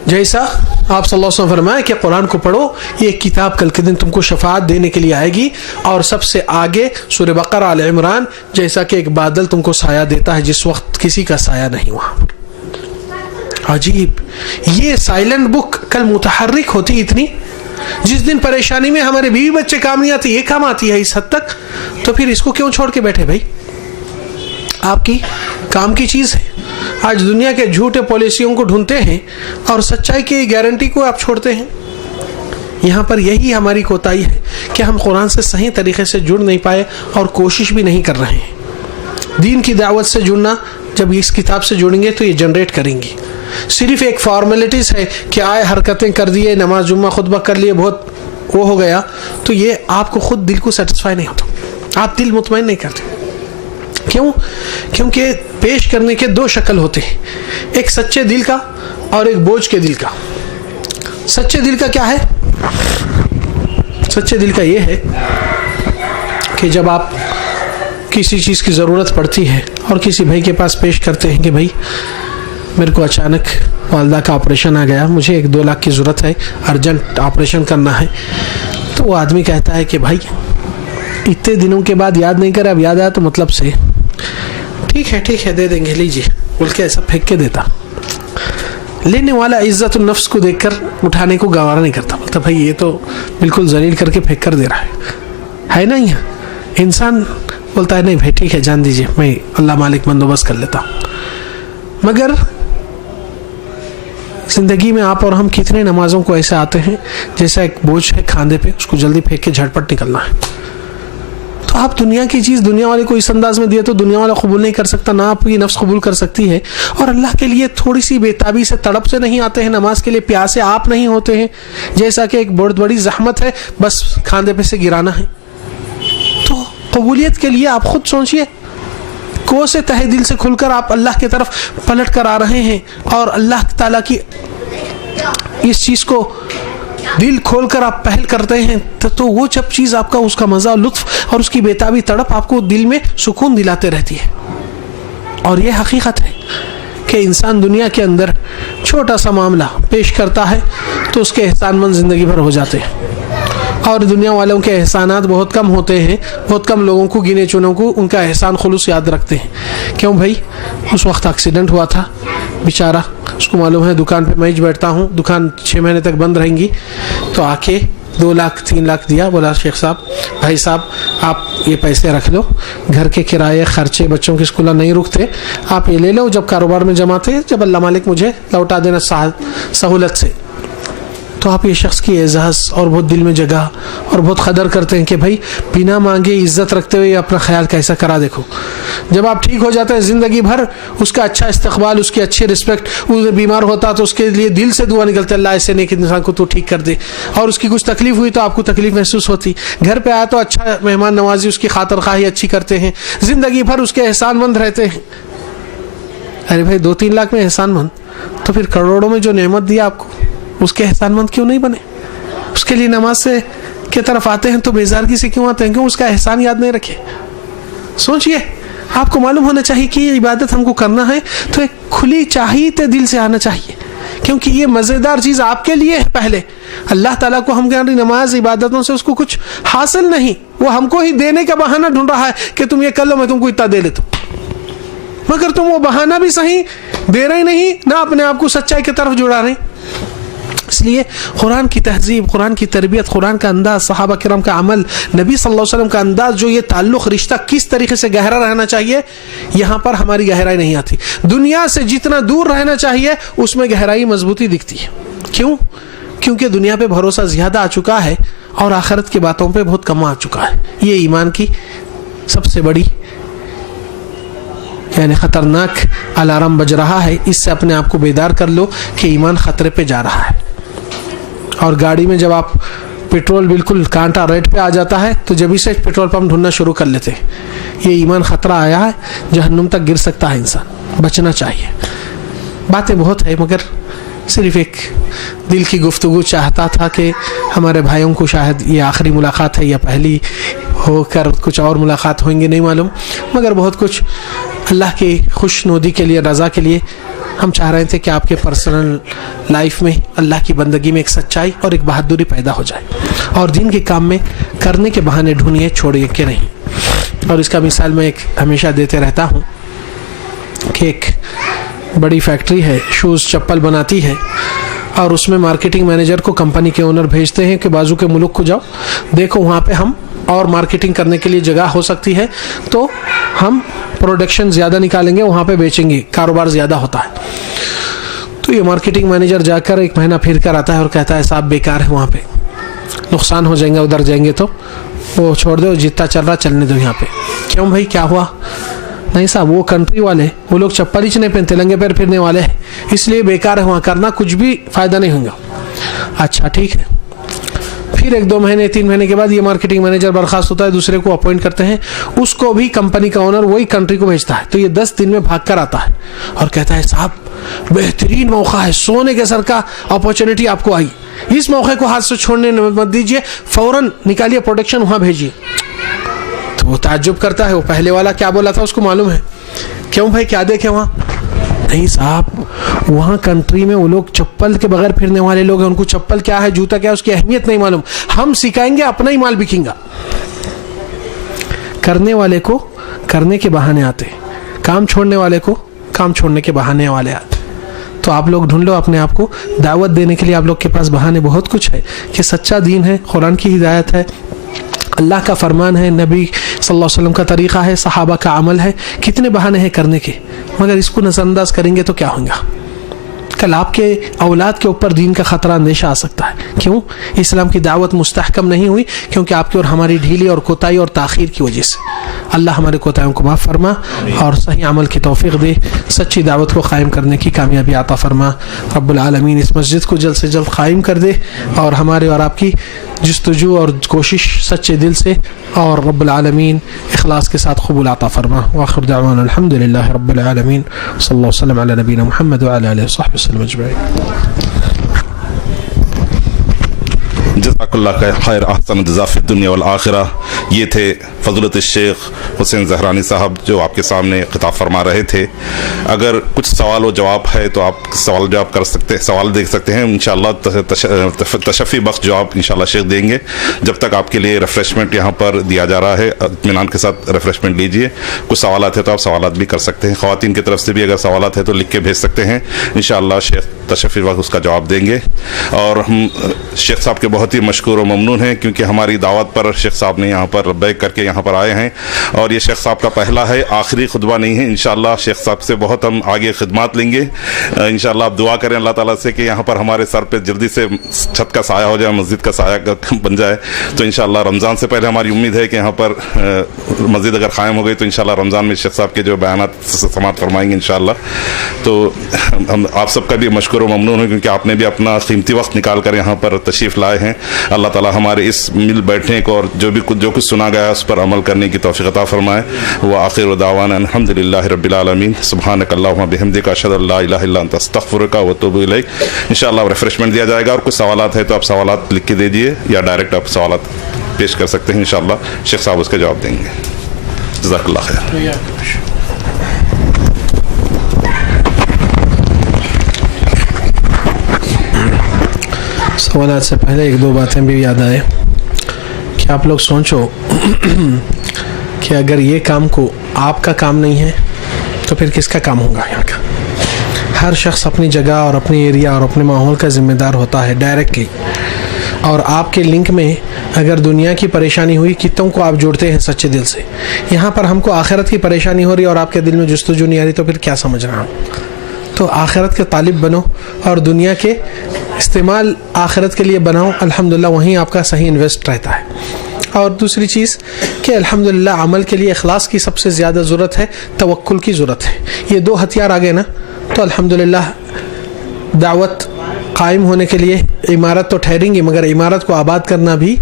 جیسا آپ صلی اللہ علیہ وسلم فرمائے کہ قرآن کو پڑھو, یہ کتاب کل کے دن تم کو شفاعت دینے کے لیے آئے گی, اور سب سے آگے سورہ بقرہ آل عمران, جیسا کہ ایک بادل تم کو سایہ دیتا ہے جس وقت کسی کا سایہ نہیں ہوا. عجیب, یہ سائلنٹ بک کل متحرک ہوتی اتنی, جس دن پریشانی میں ہمارے بیوی بچے کام نہیں آتے, یہ کام آتی ہے اس حد تک, تو پھر اس کو کیوں چھوڑ کے بیٹھے بھائی؟ آپ کی کام کی چیز ہے. آج دنیا کے جھوٹے پالیسیوں کو ڈھونڈتے ہیں, اور سچائی کی گارنٹی کو آپ چھوڑتے ہیں. یہاں پر یہی ہماری کوتاہی ہے کہ ہم قرآن سے صحیح طریقے سے جڑ نہیں پائے, اور کوشش بھی نہیں کر رہے ہیں. دین کی دعوت سے جڑنا, جب اس کتاب سے جڑیں گے تو یہ جنریٹ کریں گی. صرف ایک فارمیلٹیز ہے کہ آئے حرکتیں کر دیے, نماز جمعہ خطبہ کر لیے, بہت وہ ہو گیا, تو یہ آپ کو خود دل کو سیٹسفائی نہیں ہوتا, آپ دل مطمئن نہیں کرتے. کیوں؟ کیونکہ پیش کرنے کے 2 شکل ہوتے ہیں, ایک سچے دل کا اور ایک بوجھ کے دل کا. سچے دل کا کیا ہے؟ سچے دل کا یہ ہے کہ جب آپ کسی چیز کی ضرورت پڑتی ہے اور کسی بھائی کے پاس پیش کرتے ہیں کہ بھائی میرے کو اچانک والدہ کا آپریشن آ گیا, مجھے 1-2 لاکھ کی ضرورت ہے, ارجنٹ آپریشن کرنا ہے, تو وہ آدمی کہتا ہے کہ بھائی اتنے دنوں کے بعد یاد نہیں کرے, اب یاد آیا تو مطلب سے ٹھیک ہے دے دیں گے, لیجیے بول کے ایسا پھینک کے دیتا. لینے والا عزت النفس کو دیکھ کر اٹھانے کو گوارا نہیں کرتا, بولتا بھائی یہ تو بالکل ذلیل کر کے پھینک کر دے رہا ہے نا. یہ انسان بولتا ہے نہیں بھائی ٹھیک ہے جان دیجیے, میں اللہ مالک بندوبست کر لیتا ہوں. مگر زندگی میں آپ اور ہم کتنے نمازوں کو ایسے آتے ہیں جیسا ایک بوجھ ہے کھاندے پہ, اس کو جلدی پھینک کے جھٹپٹ نکلنا ہے. تو آپ دنیا کی چیز دنیا والے کو اس انداز میں دیے تو دنیا والا قبول نہیں کر سکتا, نہ آپ کی نفس قبول کر سکتی ہے. اور اللہ کے لیے تھوڑی سی بےتابی سے تڑپ سے نہیں آتے ہیں, نماز کے لیے پیاسے آپ نہیں ہوتے ہیں, جیسا کہ ایک بہت بڑی زحمت ہے بس کھاندے پہ سے گرانا ہے. تو قبولیت کے لیے آپ خود سوچئے, کو سے تہ دل سے کھل کر آپ اللہ کی طرف پلٹ کر آ رہے ہیں اور اللہ تعالیٰ کی اس چیز کو دل کھول کر آپ پہل کرتے ہیں, تو وہ جب چیز آپ کا اس کا مزہ لطف اور اس کی بےتابی تڑپ آپ کو دل میں سکون دلاتے رہتی ہے. اور یہ حقیقت ہے کہ انسان دنیا کے اندر چھوٹا سا معاملہ پیش کرتا ہے تو اس کے احسان مند زندگی بھر ہو جاتے ہیں, اور دنیا والوں کے احسانات بہت کم ہوتے ہیں. بہت کم لوگوں کو, گنے چنوں کو ان کا احسان خلوص یاد رکھتے ہیں. کیوں بھائی اس وقت ایکسیڈنٹ ہوا تھا بیچارہ, اس کو معلوم ہے دکان پہ میں بیٹھتا ہوں, دکان 6 مہینے تک بند رہیں گی, تو آ کے 2 لاکھ 3 لاکھ دیا, بولا شیخ صاحب بھائی صاحب آپ یہ پیسے رکھ لو, گھر کے کرائے خرچے بچوں کے اسکول نہیں رکتے, آپ یہ لے لو, جب کاروبار میں جمع تھے جب اللہ مالک مجھے لوٹا دینا سہولت سے. تو آپ یہ شخص کی اعزاز اور بہت دل میں جگہ اور بہت قدر کرتے ہیں کہ بھائی بنا مانگے عزت رکھتے ہوئے اپنا خیال کیسا کرا. دیکھو جب آپ ٹھیک ہو جاتے ہیں زندگی بھر اس کا اچھا استقبال, اس کی اچھی رسپیکٹ, وہ بیمار ہوتا تو اس کے لیے دل سے دعا نکلتے اللہ ایسے نیک انسان کو تو ٹھیک کر دے, اور اس کی کچھ تکلیف ہوئی تو آپ کو تکلیف محسوس ہوتی, گھر پہ آیا تو اچھا مہمان نوازی, اس کی خاطر خواہی اچھی کرتے ہیں, زندگی بھر اس کے احسان مند رہتے ہیں. ارے بھائی 2-3 لاکھ میں احسان مند, تو پھر کروڑوں میں جو نعمت دیا آپ کو اس کے احسان مند کیوں نہیں بنے؟ اس کے لیے نماز سے کی طرف آتے ہیں تو بیزارگی سے کیوں آتے ہیں؟ کیوں اس کا احسان یاد نہیں رکھے؟ سوچئے, آپ کو معلوم ہونا چاہیے کہ یہ عبادت ہم کو کرنا ہے تو ایک کھلی چاہیتے دل سے آنا چاہیے, کیونکہ یہ مزیدار چیز آپ کے لیے ہے. پہلے اللہ تعالیٰ کو ہم ہماری نماز عبادتوں سے اس کو کچھ حاصل نہیں, وہ ہم کو ہی دینے کا بہانہ ڈھونڈ رہا ہے کہ تم یہ کر لو میں تم کو اتنا دے لیتا ہوں, مگر تم وہ بہانہ بھی صحیح دے رہے نہیں, نہ اپنے آپ کو سچائی کی طرف جڑا رہے. اس لیے قرآن کی تہذیب, قرآن کی تربیت, قرآن کا انداز, صحابہ کرام کا عمل, نبی صلی اللہ علیہ وسلم کا انداز, جو یہ تعلق رشتہ کس طریقے سے گہرا رہنا چاہیے, یہاں پر ہماری گہرائی نہیں آتی. دنیا سے جتنا دور رہنا چاہیے اس میں گہرائی مضبوطی دکھتی ہے. کیوں؟ کیونکہ دنیا پہ بھروسہ زیادہ آ چکا ہے اور آخرت کی باتوں پہ بہت کم آ چکا ہے. یہ ایمان کی سب سے بڑی یعنی خطرناک الارم بج رہا ہے. اس سے اپنے آپ کو بیدار کر لو کہ ایمان خطرے پہ جا رہا ہے. اور گاڑی میں جب آپ پیٹرول بالکل کانٹا ریٹ پہ آ جاتا ہے تو جبھی سے پیٹرول پمپ ڈھونڈنا شروع کر لیتے ہیں. یہ ایمان خطرہ آیا ہے, جہنم تک گر سکتا ہے انسان, بچنا چاہیے. باتیں بہت ہے مگر صرف ایک دل کی گفتگو چاہتا تھا کہ ہمارے بھائیوں کو شاید یہ آخری ملاقات ہے یا پہلی ہو کر کچھ اور ملاقات ہوئیں گے نہیں معلوم, مگر بہت کچھ اللہ کی خوش نودی کے لیے, رضا کے لیے ہم چاہ رہے تھے کہ آپ کے پرسنل لائف میں اللہ کی بندگی میں ایک سچائی اور ایک بہادری پیدا ہو جائے, اور دین کے کام میں کرنے کے بہانے ڈھونڈیے, چھوڑیے کہ نہیں. اور اس کا مثال میں ایک ہمیشہ دیتے رہتا ہوں کہ ایک بڑی فیکٹری ہے, شوز چپل بناتی ہے, اور اس میں مارکیٹنگ مینیجر کو کمپنی کے اونر بھیجتے ہیں کہ بازو کے ملک کو جاؤ, دیکھو وہاں پہ ہم اور مارکیٹنگ کرنے کے لیے جگہ ہو سکتی ہے, تو ہم پروڈکشن زیادہ نکالیں گے, وہاں پہ بیچیں گے, کاروبار زیادہ ہوتا ہے. تو یہ مارکیٹنگ مینیجر جا کر 1 مہینہ پھر کر آتا ہے اور کہتا ہے صاحب بیکار ہے, وہاں پہ نقصان ہو جائیں گے, ادھر جائیں گے تو وہ چھوڑ دو, جتنا چل رہا چلنے دو یہاں پہ. کیوں بھائی کیا ہوا؟ نہیں صاحب وہ کنٹری والے, وہ لوگ چپل ہی نہیں پہنتے, لنگے پیر پھرنے والے ہیں, اس لیے بیکار ہے, وہاں کرنا کچھ بھی فائدہ نہیں ہوگا. اچھا ٹھیک ہے. پھر 1-2 مہینے 3 مہینے کے بعد یہ مارکیٹنگ مینیجر برخاست ہوتا ہے, دوسرے کو اپوائنٹ کرتے ہیں, اس کو بھی کمپنی کا اونر وہی کنٹری کو بھیجتا ہے. تو یہ 10 دن میں بھاگ کر آتا ہے اور کہتا ہے صاحب بہترین موقع ہے, سونے کے سر کا اپورچونٹی آپ کو آئی, اس موقع کو ہاتھ سے چھوڑنے مت دیجیے, فوراً نکالیے پروڈکشن وہاں بھیجیے. تو وہ تعجب کرتا ہے, وہ پہلے والا کیا بولا تھا اس کو معلوم ہے. کیوں بھائی کیا دیکھے وہاں؟ نہیں صاحب، وہاں کنٹری میں وہ لوگ چپل کے بغیر پھرنے والے لوگ ہیں، ان کو چپل کیا ہے، جوتا کیا ہے، اس کی اہمیت نہیں معلوم. ہم سکھائیں گے، اپنا ہی مال بکیں گا. کرنے والے کو کرنے کے بہانے آتے، کام چھوڑنے والے کو کام چھوڑنے کے بہانے والے آتے. تو آپ لوگ ڈھونڈ لو اپنے آپ کو. دعوت دینے کے لیے آپ لوگ کے پاس بہانے بہت کچھ ہے کہ سچا دین ہے، قرآن کی ہدایت ہے، اللہ کا فرمان ہے، نبی صلی اللہ علیہ وسلم کا طریقہ ہے، صحابہ کا عمل ہے. کتنے بہانے ہیں کرنے کے، مگر اس کو نظر انداز کریں گے تو کیا ہوگا؟ کل آپ کے اولاد کے اوپر دین کا خطرہ اندیشہ آ سکتا ہے. کیوں؟ اسلام کی دعوت مستحکم نہیں ہوئی، کیونکہ آپ کی اور ہماری ڈھیلی اور کوتاہی اور تاخیر کی وجہ سے. اللہ ہمارے کوتاہیوں کو معاف فرما اور صحیح عمل کی توفیق دے، سچی دعوت کو قائم کرنے کی کامیابی عطا فرما. رب العالمین اس مسجد کو جلد سے جلد قائم کر دے، اور ہمارے اور آپ کی جستجو اور کوشش سچے دل سے اور رب العالمین اخلاص کے ساتھ قبول عطا فرما. وآخر دعوانا الحمد للہ رب العالمین، صلی اللہ وسلم علی نبینا محمد وعلی آلہ وصحبہ وسلم اجمعین. جزاک اللہ خیر، احسن الجزا فی الدنیا والآخرہ. یہ تھے فضیلت الشیخ حسین زہرانی صاحب جو آپ کے سامنے خطاب فرما رہے تھے. اگر کچھ سوال و جواب ہے تو آپ سوال جواب کر سکتے، سوال دیکھ سکتے ہیں. انشاءاللہ تشفی بخش جواب انشاءاللہ شیخ دیں گے. جب تک آپ کے لیے ریفریشمنٹ یہاں پر دیا جا رہا ہے، اطمینان کے ساتھ ریفریشمنٹ لیجیے. کچھ سوالات ہیں تو آپ سوالات بھی کر سکتے ہیں. خواتین کی طرف سے بھی اگر سوالات ہیں تو لکھ کے بھیج سکتے ہیں. انشاءاللہ شیخ تشفی بخش اس کا جواب دیں گے. اور ہم شیخ صاحب کے بہت ہی مشکور و ممنون ہیں، کیونکہ ہماری دعوت پر شیخ صاحب نے یہاں پر لبیک کر کے یہاں پر آئے ہیں. اور یہ شیخ صاحب کا پہلا ہے، آخری خطبہ نہیں ہے. انشاءاللہ شیخ صاحب سے بہت ہم آگے خدمات لیں گے. انشاءاللہ آپ دعا کریں اللہ تعالیٰ سے کہ یہاں پر ہمارے سر پہ جلدی سے چھت کا سایہ ہو جائے، مسجد کا سایہ بن جائے. تو انشاءاللہ رمضان سے پہلے ہماری امید ہے کہ یہاں پر مسجد اگر قائم ہو گئی تو انشاءاللہ رمضان میں شیخ صاحب کے جو بیانات سماعت فرمائیں گے انشاءاللہ. تو ہم آپ سب کا بھی مشکور و ممنون ہوں، کیونکہ آپ نے بھی اپنا قیمتی وقت نکال کر یہاں پر تشریف لائے ہیں. اللہ تعالیٰ ہمارے اس مل بیٹھنے کو اور جو کچھ سنا گیا اس پر عمل کرنے کی توفیق عطا فرمائے. وآخر دعوانا الحمد للہ رب العالمین. سبحانک اللہم بحمدک، اشہد ان لا الہ الا انت، استغفرک واتوب الیک. انشاءاللہ ریفریشمنٹ دیا جائے گا، اور کچھ سوالات ہیں تو آپ سوالات لکھ کے دے دیجیے یا ڈائریکٹ آپ سوالات پیش کر سکتے ہیں. انشاءاللہ شیخ صاحب اس کا جواب دیں گے. جزاک اللہ خیر. سوالات سے پہلے ایک دو باتیں بھی یاد آئے کہ آپ لوگ سوچو کہ اگر یہ کام کو آپ کا کام نہیں ہے تو پھر کس کا کام ہوگا؟ یہاں کا ہر شخص اپنی جگہ اور اپنی ایریا اور اپنے ماحول کا ذمہ دار ہوتا ہے ڈائریکٹلی. اور آپ کے لنک میں اگر دنیا کی پریشانی ہوئی، کتوں کو آپ جوڑتے ہیں سچے دل سے. یہاں پر ہم کو آخرت کی پریشانی ہو رہی اور آپ کے دل میں جستجو نہیں آ رہی، تو پھر کیا سمجھ رہا ہوں؟ تو آخرت کے طالب بنو اور دنیا کے استعمال آخرت کے لیے بناؤ. الحمدللہ وہیں آپ کا صحیح انویسٹ رہتا ہے. اور دوسری چیز کہ الحمدللہ عمل کے لیے اخلاص کی سب سے زیادہ ضرورت ہے، توکل کی ضرورت ہے. یہ دو ہتھیار آ گئے نا تو الحمدللہ دعوت قائم ہونے کے لیے عمارت تو ٹھہریں گی، مگر عمارت کو آباد کرنا بھی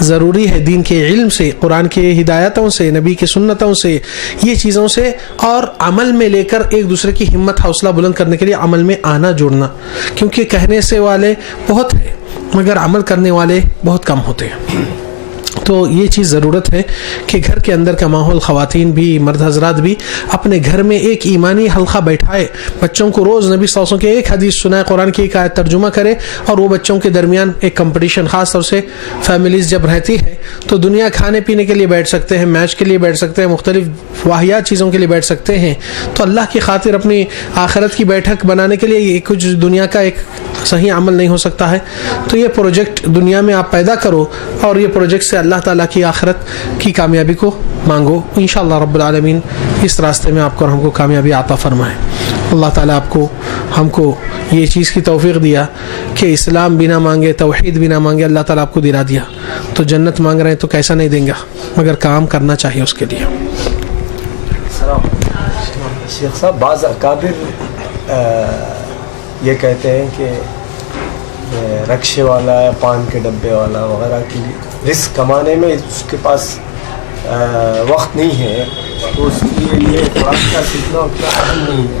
ضروری ہے. دین کے علم سے، قرآن کے ہدایتوں سے، نبی کی سنتوں سے، یہ چیزوں سے، اور عمل میں لے کر ایک دوسرے کی ہمت حوصلہ بلند کرنے کے لیے عمل میں آنا جوڑنا. کیونکہ کہنے سے والے بہت ہیں مگر عمل کرنے والے بہت کم ہوتے ہیں. تو یہ چیز ضرورت ہے کہ گھر کے اندر کا ماحول، خواتین بھی مرد حضرات بھی اپنے گھر میں ایک ایمانی حلقہ بیٹھائے، بچوں کو روز نبی صلی اللہ علیہ وسلم کے ایک حدیث سنائے، قرآن کی ایک آیت ترجمہ کرے، اور وہ بچوں کے درمیان ایک کمپٹیشن. خاص طور سے فیملیز جب رہتی ہے تو دنیا کھانے پینے کے لیے بیٹھ سکتے ہیں، میچ کے لیے بیٹھ سکتے ہیں، مختلف واحیات چیزوں کے لیے بیٹھ سکتے ہیں. تو اللہ کی خاطر اپنی آخرت کی بیٹھک بنانے کے لیے یہ کچھ دنیا کا ایک صحیح عمل نہیں ہو سکتا ہے. تو یہ پروجیکٹ دنیا میں آپ پیدا کرو، اور یہ پروجیکٹ سے اللہ تعالیٰ کی آخرت کی کامیابی کو مانگو. انشاءاللہ رب العالمین اس راستے میں آپ کو اور ہم کو کامیابی عطا فرمائے. اللہ تعالیٰ آپ کو ہم کو یہ چیز کی توفیق دیا کہ اسلام بنا مانگے، توحید بنا مانگے اللہ تعالیٰ آپ کو دلا دیا. تو جنت مانگ رہے ہیں تو کیسا نہیں دیں گا، مگر کام کرنا چاہیے اس کے لیے. شیخ صاحب، بعض اکابر یہ کہتے ہیں کہ رکشے والا یا پان کے ڈبے والا وغیرہ کی رزق کمانے میں اس کے پاس وقت نہیں ہے، تو اس کے لیے قرآن کا سیکھنا اتنا اہم نہیں ہے.